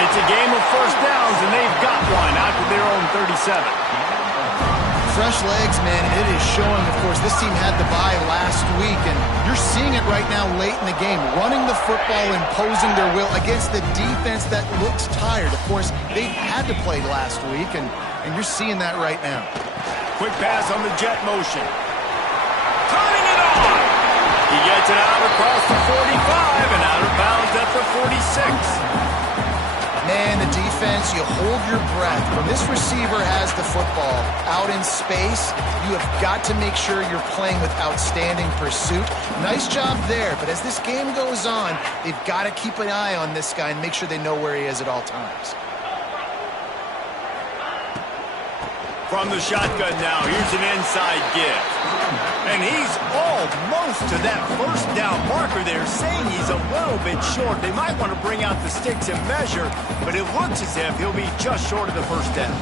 It's a game of first downs, and they've got one out to their own 37. Fresh legs, man, and it is showing. Of course, this team had the bye last week, and you're seeing it right now late in the game. Running the football, imposing their will against the defense that looks tired. Of course, they had to play last week, and you're seeing that right now. Quick pass on the jet motion. Turning it on! He gets it out across the 45 and out of bounds at the 46. Man, the defense, you hold your breath. When this receiver has the football out in space, you have got to make sure you're playing with outstanding pursuit. Nice job there, but as this game goes on, they've got to keep an eye on this guy and make sure they know where he is at all times. From the shotgun now, here's an inside give. And he's almost to that first down marker there, saying he's a little bit short. They might want to bring out the sticks and measure, but it looks as if he'll be just short of the first down.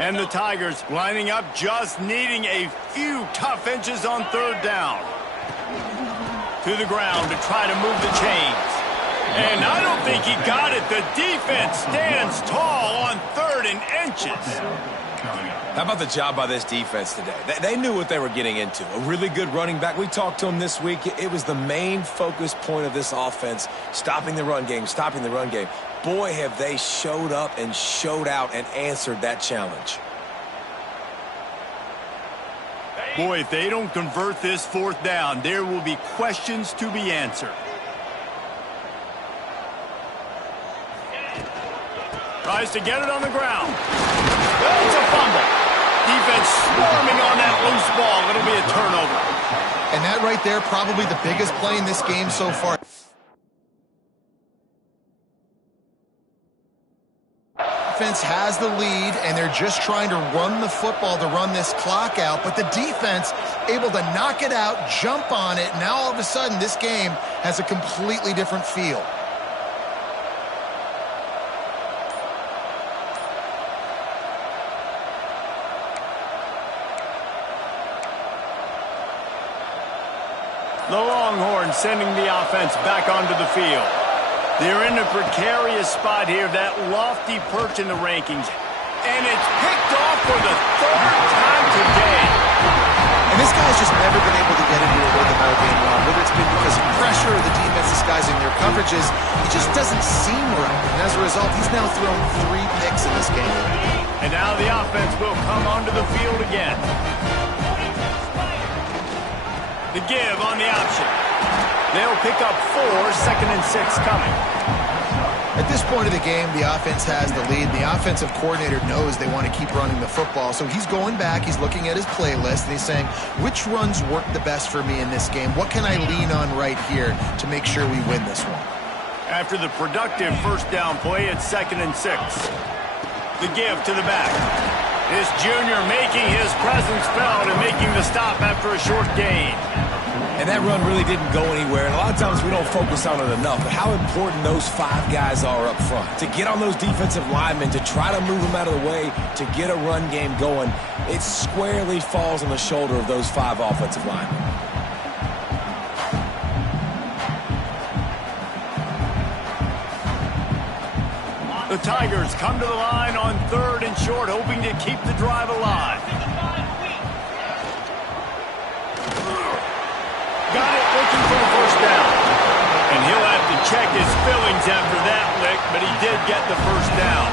And the Tigers lining up, just needing a few tough inches on third down. To the ground to try to move the chains. And I don't think he got it. The defense stands tall on 3rd and inches. How about the job by this defense today? They knew what they were getting into. A really good running back. We talked to him this week. It was the main focus point of this offense, stopping the run game, stopping the run game. Boy, have they showed up and showed out and answered that challenge. Boy, if they don't convert this 4th down, there will be questions to be answered. Tries to get it on the ground. Well, it's a fumble. Defense swarming on that loose ball. It'll be a turnover. And that right there, probably the biggest play in this game so far. Offense has the lead, and they're just trying to run the football to run this clock out, but the defense able to knock it out, jump on it. Now all of a sudden this game has a completely different feel. The Longhorns sending the offense back onto the field. They're in a precarious spot here, that lofty perch in the rankings. And it's picked off for the 3rd time today. And this guy's just never been able to get into a rhythm all game long. Whether it's been because of pressure or the defense disguising their coverages, he just doesn't seem right. And as a result, he's now thrown 3 picks in this game. And now the offense will come onto the field again. The give on the option. They'll pick up 4, 2nd and 6 coming. At this point of the game, the offense has the lead. The offensive coordinator knows they want to keep running the football. So he's going back, he's looking at his playlist, and he's saying, which runs work the best for me in this game? What can I lean on right here to make sure we win this one? After the productive first down play, it's 2nd and 6. The give to the back. This junior making his presence felt and making the stop after a short gain. And that run really didn't go anywhere. And a lot of times we don't focus on it enough, but how important those 5 guys are up front. To get on those defensive linemen, to try to move them out of the way, to get a run game going, it squarely falls on the shoulder of those 5 offensive linemen. The Tigers come to the line on 3rd and short, hoping to keep the drive alive. Got it, looking for the first down. And he'll have to check his fillings after that lick, but he did get the first down.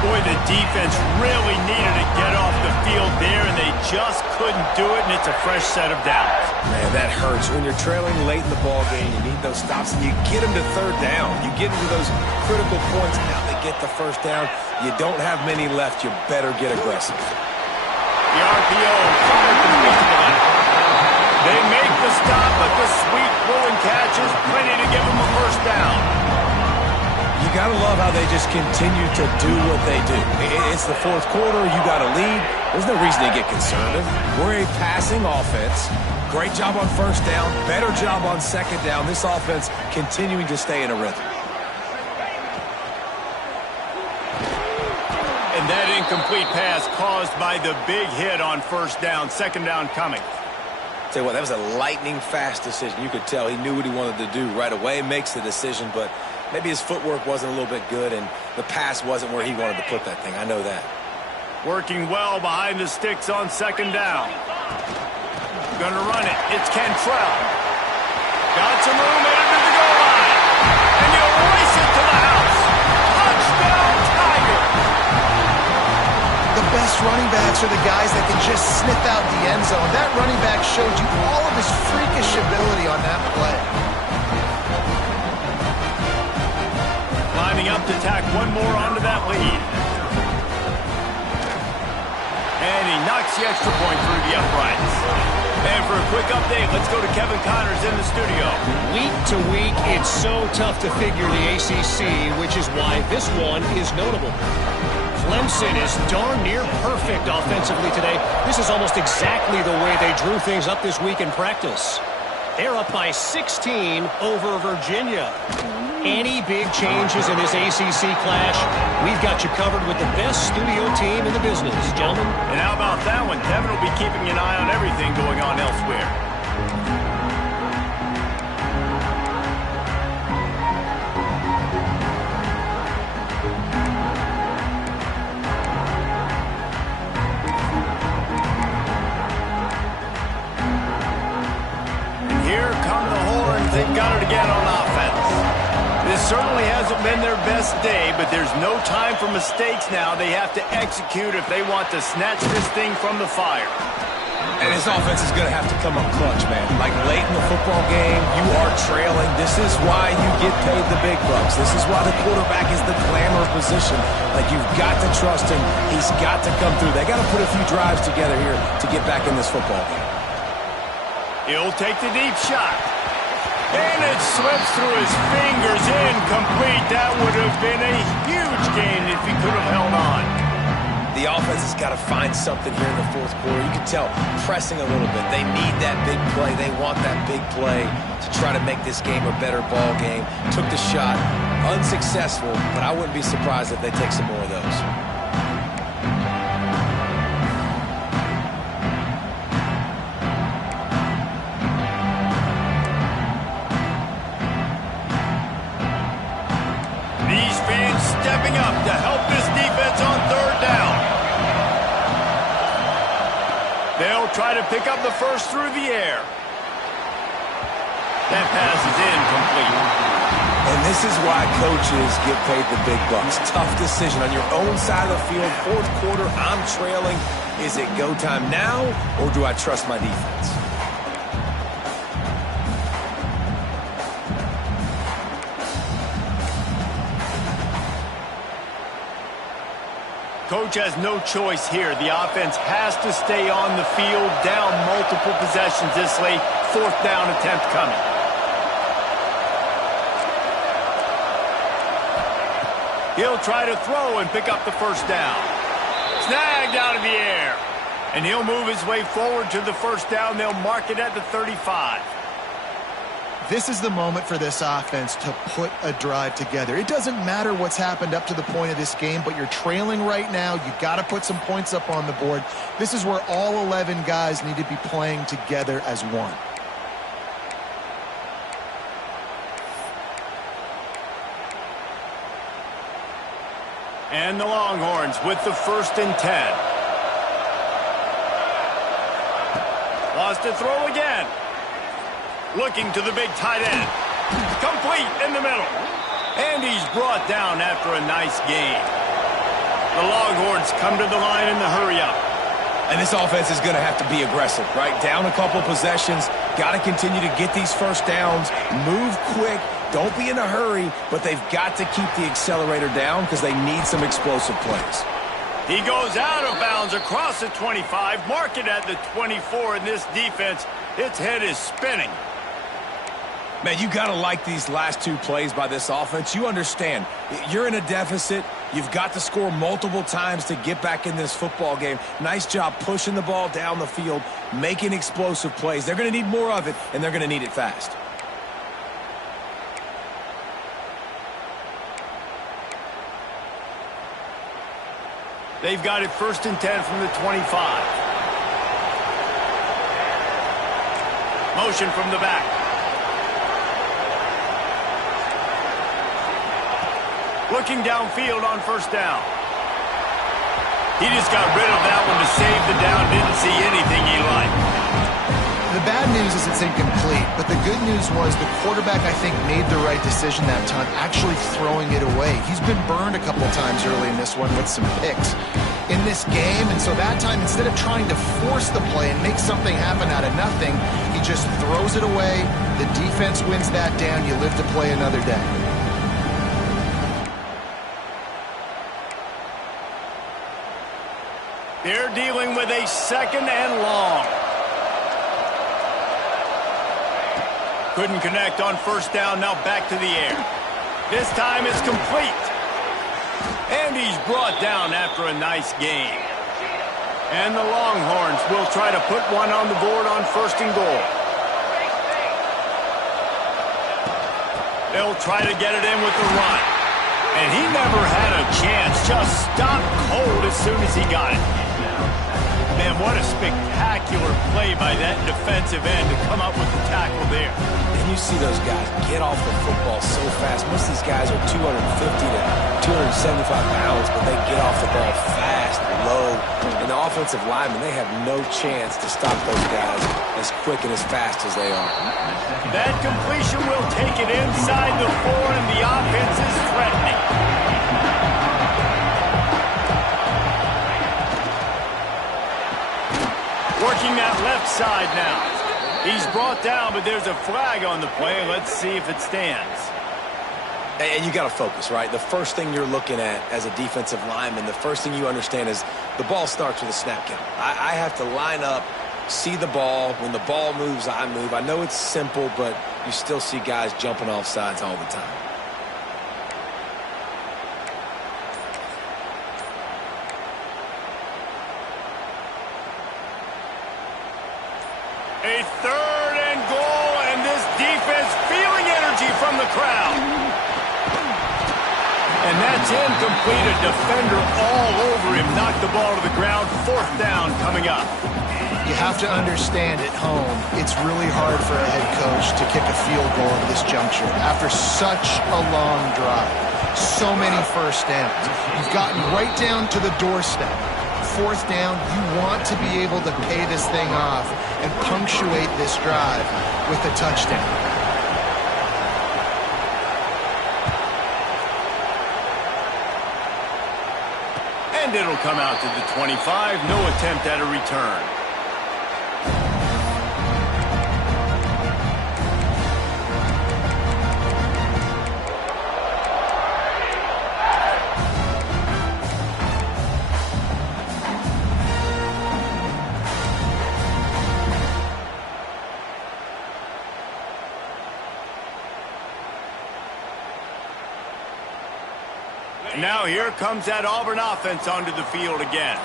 Boy, the defense really needed to get off the field there, and they just couldn't do it, and it's a fresh set of downs. Man, that hurts. When you're trailing late in the ball game, you need those stops, and you get them to 3rd down. You get into those critical points, now they get the first down. You don't have many left. You better get aggressive. The RPO coming to the They make the stop, but the sweet throw catch is plenty to give them a first down. You got to love how they just continue to do what they do. It's the 4th quarter. You got a lead. There's no reason to get conservative. We're a passing offense. Great job on first down. Better job on 2nd down. This offense continuing to stay in a rhythm. And that incomplete pass caused by the big hit on first down. 2nd down coming. Tell you what, that was a lightning-fast decision. You could tell he knew what he wanted to do right away. Makes the decision, but maybe his footwork wasn't a little bit good, and the pass wasn't where he wanted to put that thing. I know that. Working well behind the sticks on 2nd down. Gonna run it. It's Cantrell. Got some room into the goal line. And he'll race it to the house. Touchdown, Tigers! The best running backs are the guys that can just sniff out the end zone. That running back showed you all of his freakish ability on that play. Lining up to tack one more onto that lead. And he knocks the extra point through the uprights. And for a quick update, let's go to Kevin Connors in the studio. Week to week, it's so tough to figure the ACC, which is why this one is notable. Clemson is darn near perfect offensively today. This is almost exactly the way they drew things up this week in practice. They're up by 16 over Virginia. Any big changes in this ACC clash, we've got you covered with the best studio team in the business, gentlemen. And how about that one? Kevin will be keeping an eye on everything going on elsewhere. They've got it again on offense. This certainly hasn't been their best day, but there's no time for mistakes now. They have to execute if they want to snatch this thing from the fire. And his offense is going to have to come up clutch, man. Like late in the football game, you are trailing. This is why you get paid the big bucks. This is why the quarterback is the glamour position. Like, you've got to trust him. He's got to come through. They got to put a few drives together here to get back in this football game. He'll take the deep shot. And it slips through his fingers, incomplete. That would have been a huge gain if he could have held on. The offense has got to find something here in the 4th quarter. You can tell, pressing a little bit. They need that big play. They want that big play to try to make this game a better ball game. Took the shot, unsuccessful, but I wouldn't be surprised if they take some more of those. Stepping up to help this defense on 3rd down. They'll try to pick up the first through the air. That pass is incomplete. And this is why coaches get paid the big bucks. Tough decision on your own side of the field. Fourth quarter, I'm trailing. Is it go time now, or do I trust my defense? Coach has no choice here. The offense has to stay on the field, down multiple possessions this late. Fourth down attempt coming. He'll try to throw and pick up the first down. Snagged out of the air. And he'll move his way forward to the first down. They'll mark it at the 35. This is the moment for this offense to put a drive together. It doesn't matter what's happened up to the point of this game, but you're trailing right now. You've got to put some points up on the board. This is where all 11 guys need to be playing together as one. And the Longhorns with the 1st and 10. Lost to throw again. Looking to the big tight end. Complete in the middle. And he's brought down after a nice gain. The Longhorns come to the line in the hurry-up. And this offense is going to have to be aggressive, right? Down a couple possessions. Got to continue to get these first downs. Move quick. Don't be in a hurry, but they've got to keep the accelerator down because they need some explosive plays. He goes out of bounds across the 25. Mark it at the 24 in this defense. Its head is spinning. Man, you got to like these last two plays by this offense. You understand, you're in a deficit. You've got to score multiple times to get back in this football game. Nice job pushing the ball down the field, making explosive plays. They're going to need more of it, and they're going to need it fast. They've got it 1st and 10 from the 25. Motion from the back. Looking downfield on 1st down. He just got rid of that one to save the down. Didn't see anything he liked. The bad news is it's incomplete, but the good news was the quarterback, I think, made the right decision that time, actually throwing it away. He's been burned a couple times early in this one with some picks in this game, and so that time, instead of trying to force the play and make something happen out of nothing, he just throws it away. The defense wins that down. You live to play another day. They're dealing with a 2nd and long. Couldn't connect on 1st down, now back to the air. This time it's complete. And he's brought down after a nice gain. And the Longhorns will try to put one on the board on 1st and goal. They'll try to get it in with the run. And he never had a chance, just stopped cold as soon as he got it. Man, what a spectacular play by that defensive end to come up with the tackle there. And you see those guys get off the football so fast. Most of these guys are 250 to 275 pounds, but they get off the ball fast, low. And the offensive linemen, they have no chance to stop those guys as quick and as fast as they are. That completion will take it inside the 4, and the offense is threatening. Working that left side now. He's brought down, but there's a flag on the play. Let's see if it stands. And you got to focus, right? The first thing you're looking at as a defensive lineman, the first thing you understand is the ball starts with a snap count. I have to line up, see the ball. When the ball moves, I move. I know it's simple, but you still see guys jumping off sides all the time. A 3rd and goal, and this defense feeling energy from the crowd. And that's incomplete. A defender all over him. Knocked the ball to the ground. 4th down coming up. You have to understand at home, it's really hard for a head coach to kick a field goal at this juncture after such a long drive. So many first downs. You've gotten right down to the doorstep. 4th down, you want to be able to pay this thing off and punctuate this drive with a touchdown. And it'll come out to the 25. No attempt at a return. Now here comes that Auburn offense onto the field again.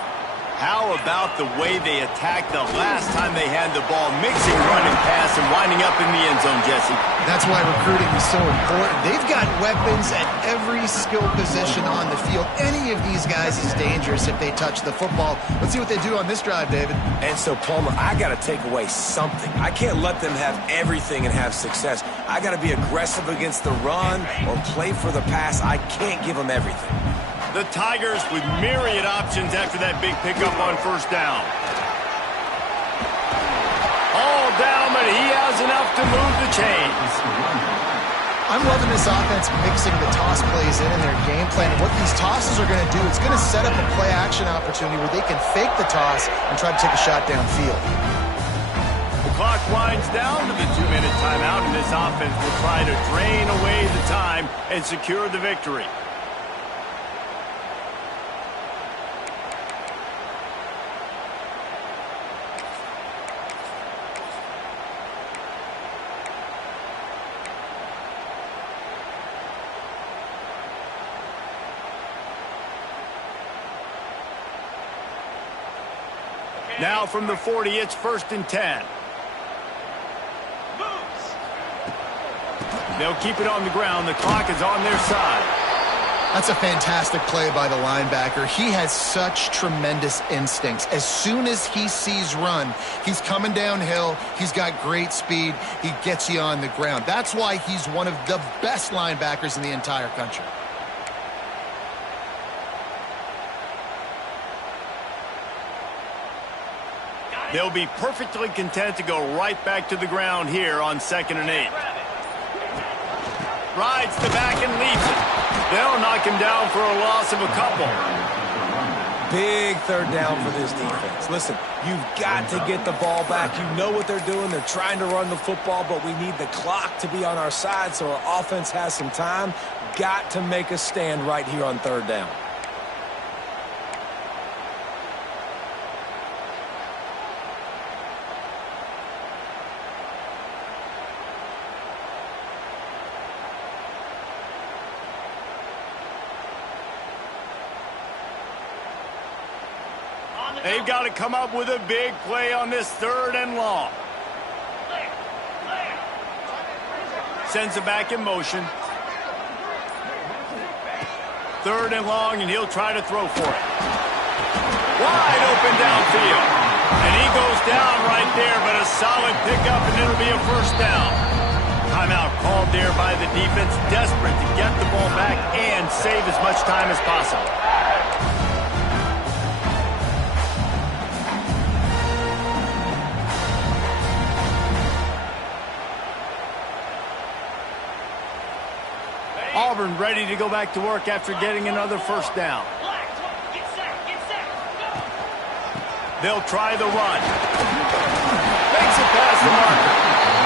How about the way they attacked the last time they had the ball, mixing run and pass and winding up in the end zone, Jesse? That's why recruiting is so important. They've got weapons at every skill position on the field. Any of these guys is dangerous if they touch the football. Let's see what they do on this drive, David. And so, Palmer, I got to take away something. I can't let them have everything and have success. I got to be aggressive against the run or play for the pass. I can't give them everything. The Tigers with myriad options after that big pickup on 1st down. All down, but he has enough to move the chains. I'm loving this offense mixing the toss plays in their game plan. And what these tosses are going to do, it's going to set up a play-action opportunity where they can fake the toss and try to take a shot downfield. The clock winds down to the 2-minute timeout, and this offense will try to drain away the time and secure the victory. Now from the 40, it's 1st and 10. They'll keep it on the ground. The clock is on their side. That's a fantastic play by the linebacker. He has such tremendous instincts. As soon as he sees run, he's coming downhill. He's got great speed. He gets you on the ground. That's why he's one of the best linebackers in the entire country. They'll be perfectly content to go right back to the ground here on 2nd and 8. Rides the back and leaves it. They'll knock him down for a loss of a couple. Big 3rd down for this defense. Listen, you've got to get the ball back. You know what they're doing. They're trying to run the football, but we need the clock to be on our side so our offense has some time. Got to make a stand right here on 3rd down. They've got to come up with a big play on this 3rd and long. Sends it back in motion. 3rd and long, and he'll try to throw for it. Wide open downfield. And he goes down right there, but a solid pickup, and it'll be a 1st down. Timeout called there by the defense, desperate to get the ball back and save as much time as possible. Auburn ready to go back to work after getting another 1st down. They'll try the run. Makes it past the marker.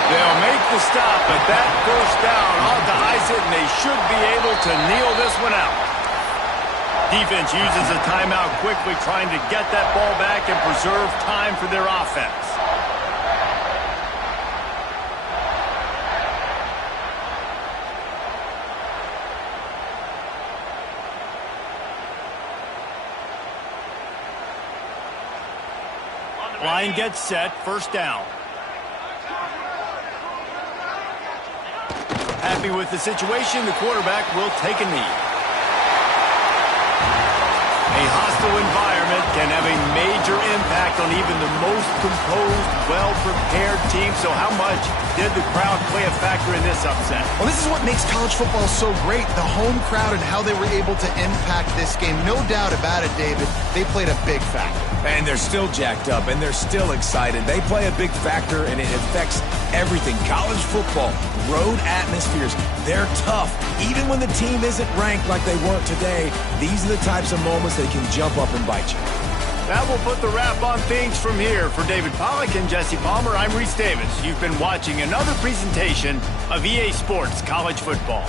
They'll make the stop, but that 1st down ought to ice it, and they should be able to kneel this one out. Defense uses a timeout quickly, trying to get that ball back and preserve time for their offense. Line gets set, 1st down. Happy with the situation, the quarterback will take a knee. A hostile environment, can have a major impact on even the most composed, well-prepared team. So how much did the crowd play a factor in this upset? Well, this is what makes college football so great, the home crowd and how they were able to impact this game. No doubt about it, David. They played a big factor. And they're still jacked up, and they're still excited. They play a big factor, and it affects everything. College football, road atmospheres, they're tough. Even when the team isn't ranked like they weren't today, these are the types of moments they can jump up and bite you. That will put the wrap on things from here. For David Pollack and Jesse Palmer, I'm Reese Davis. You've been watching another presentation of EA Sports College Football.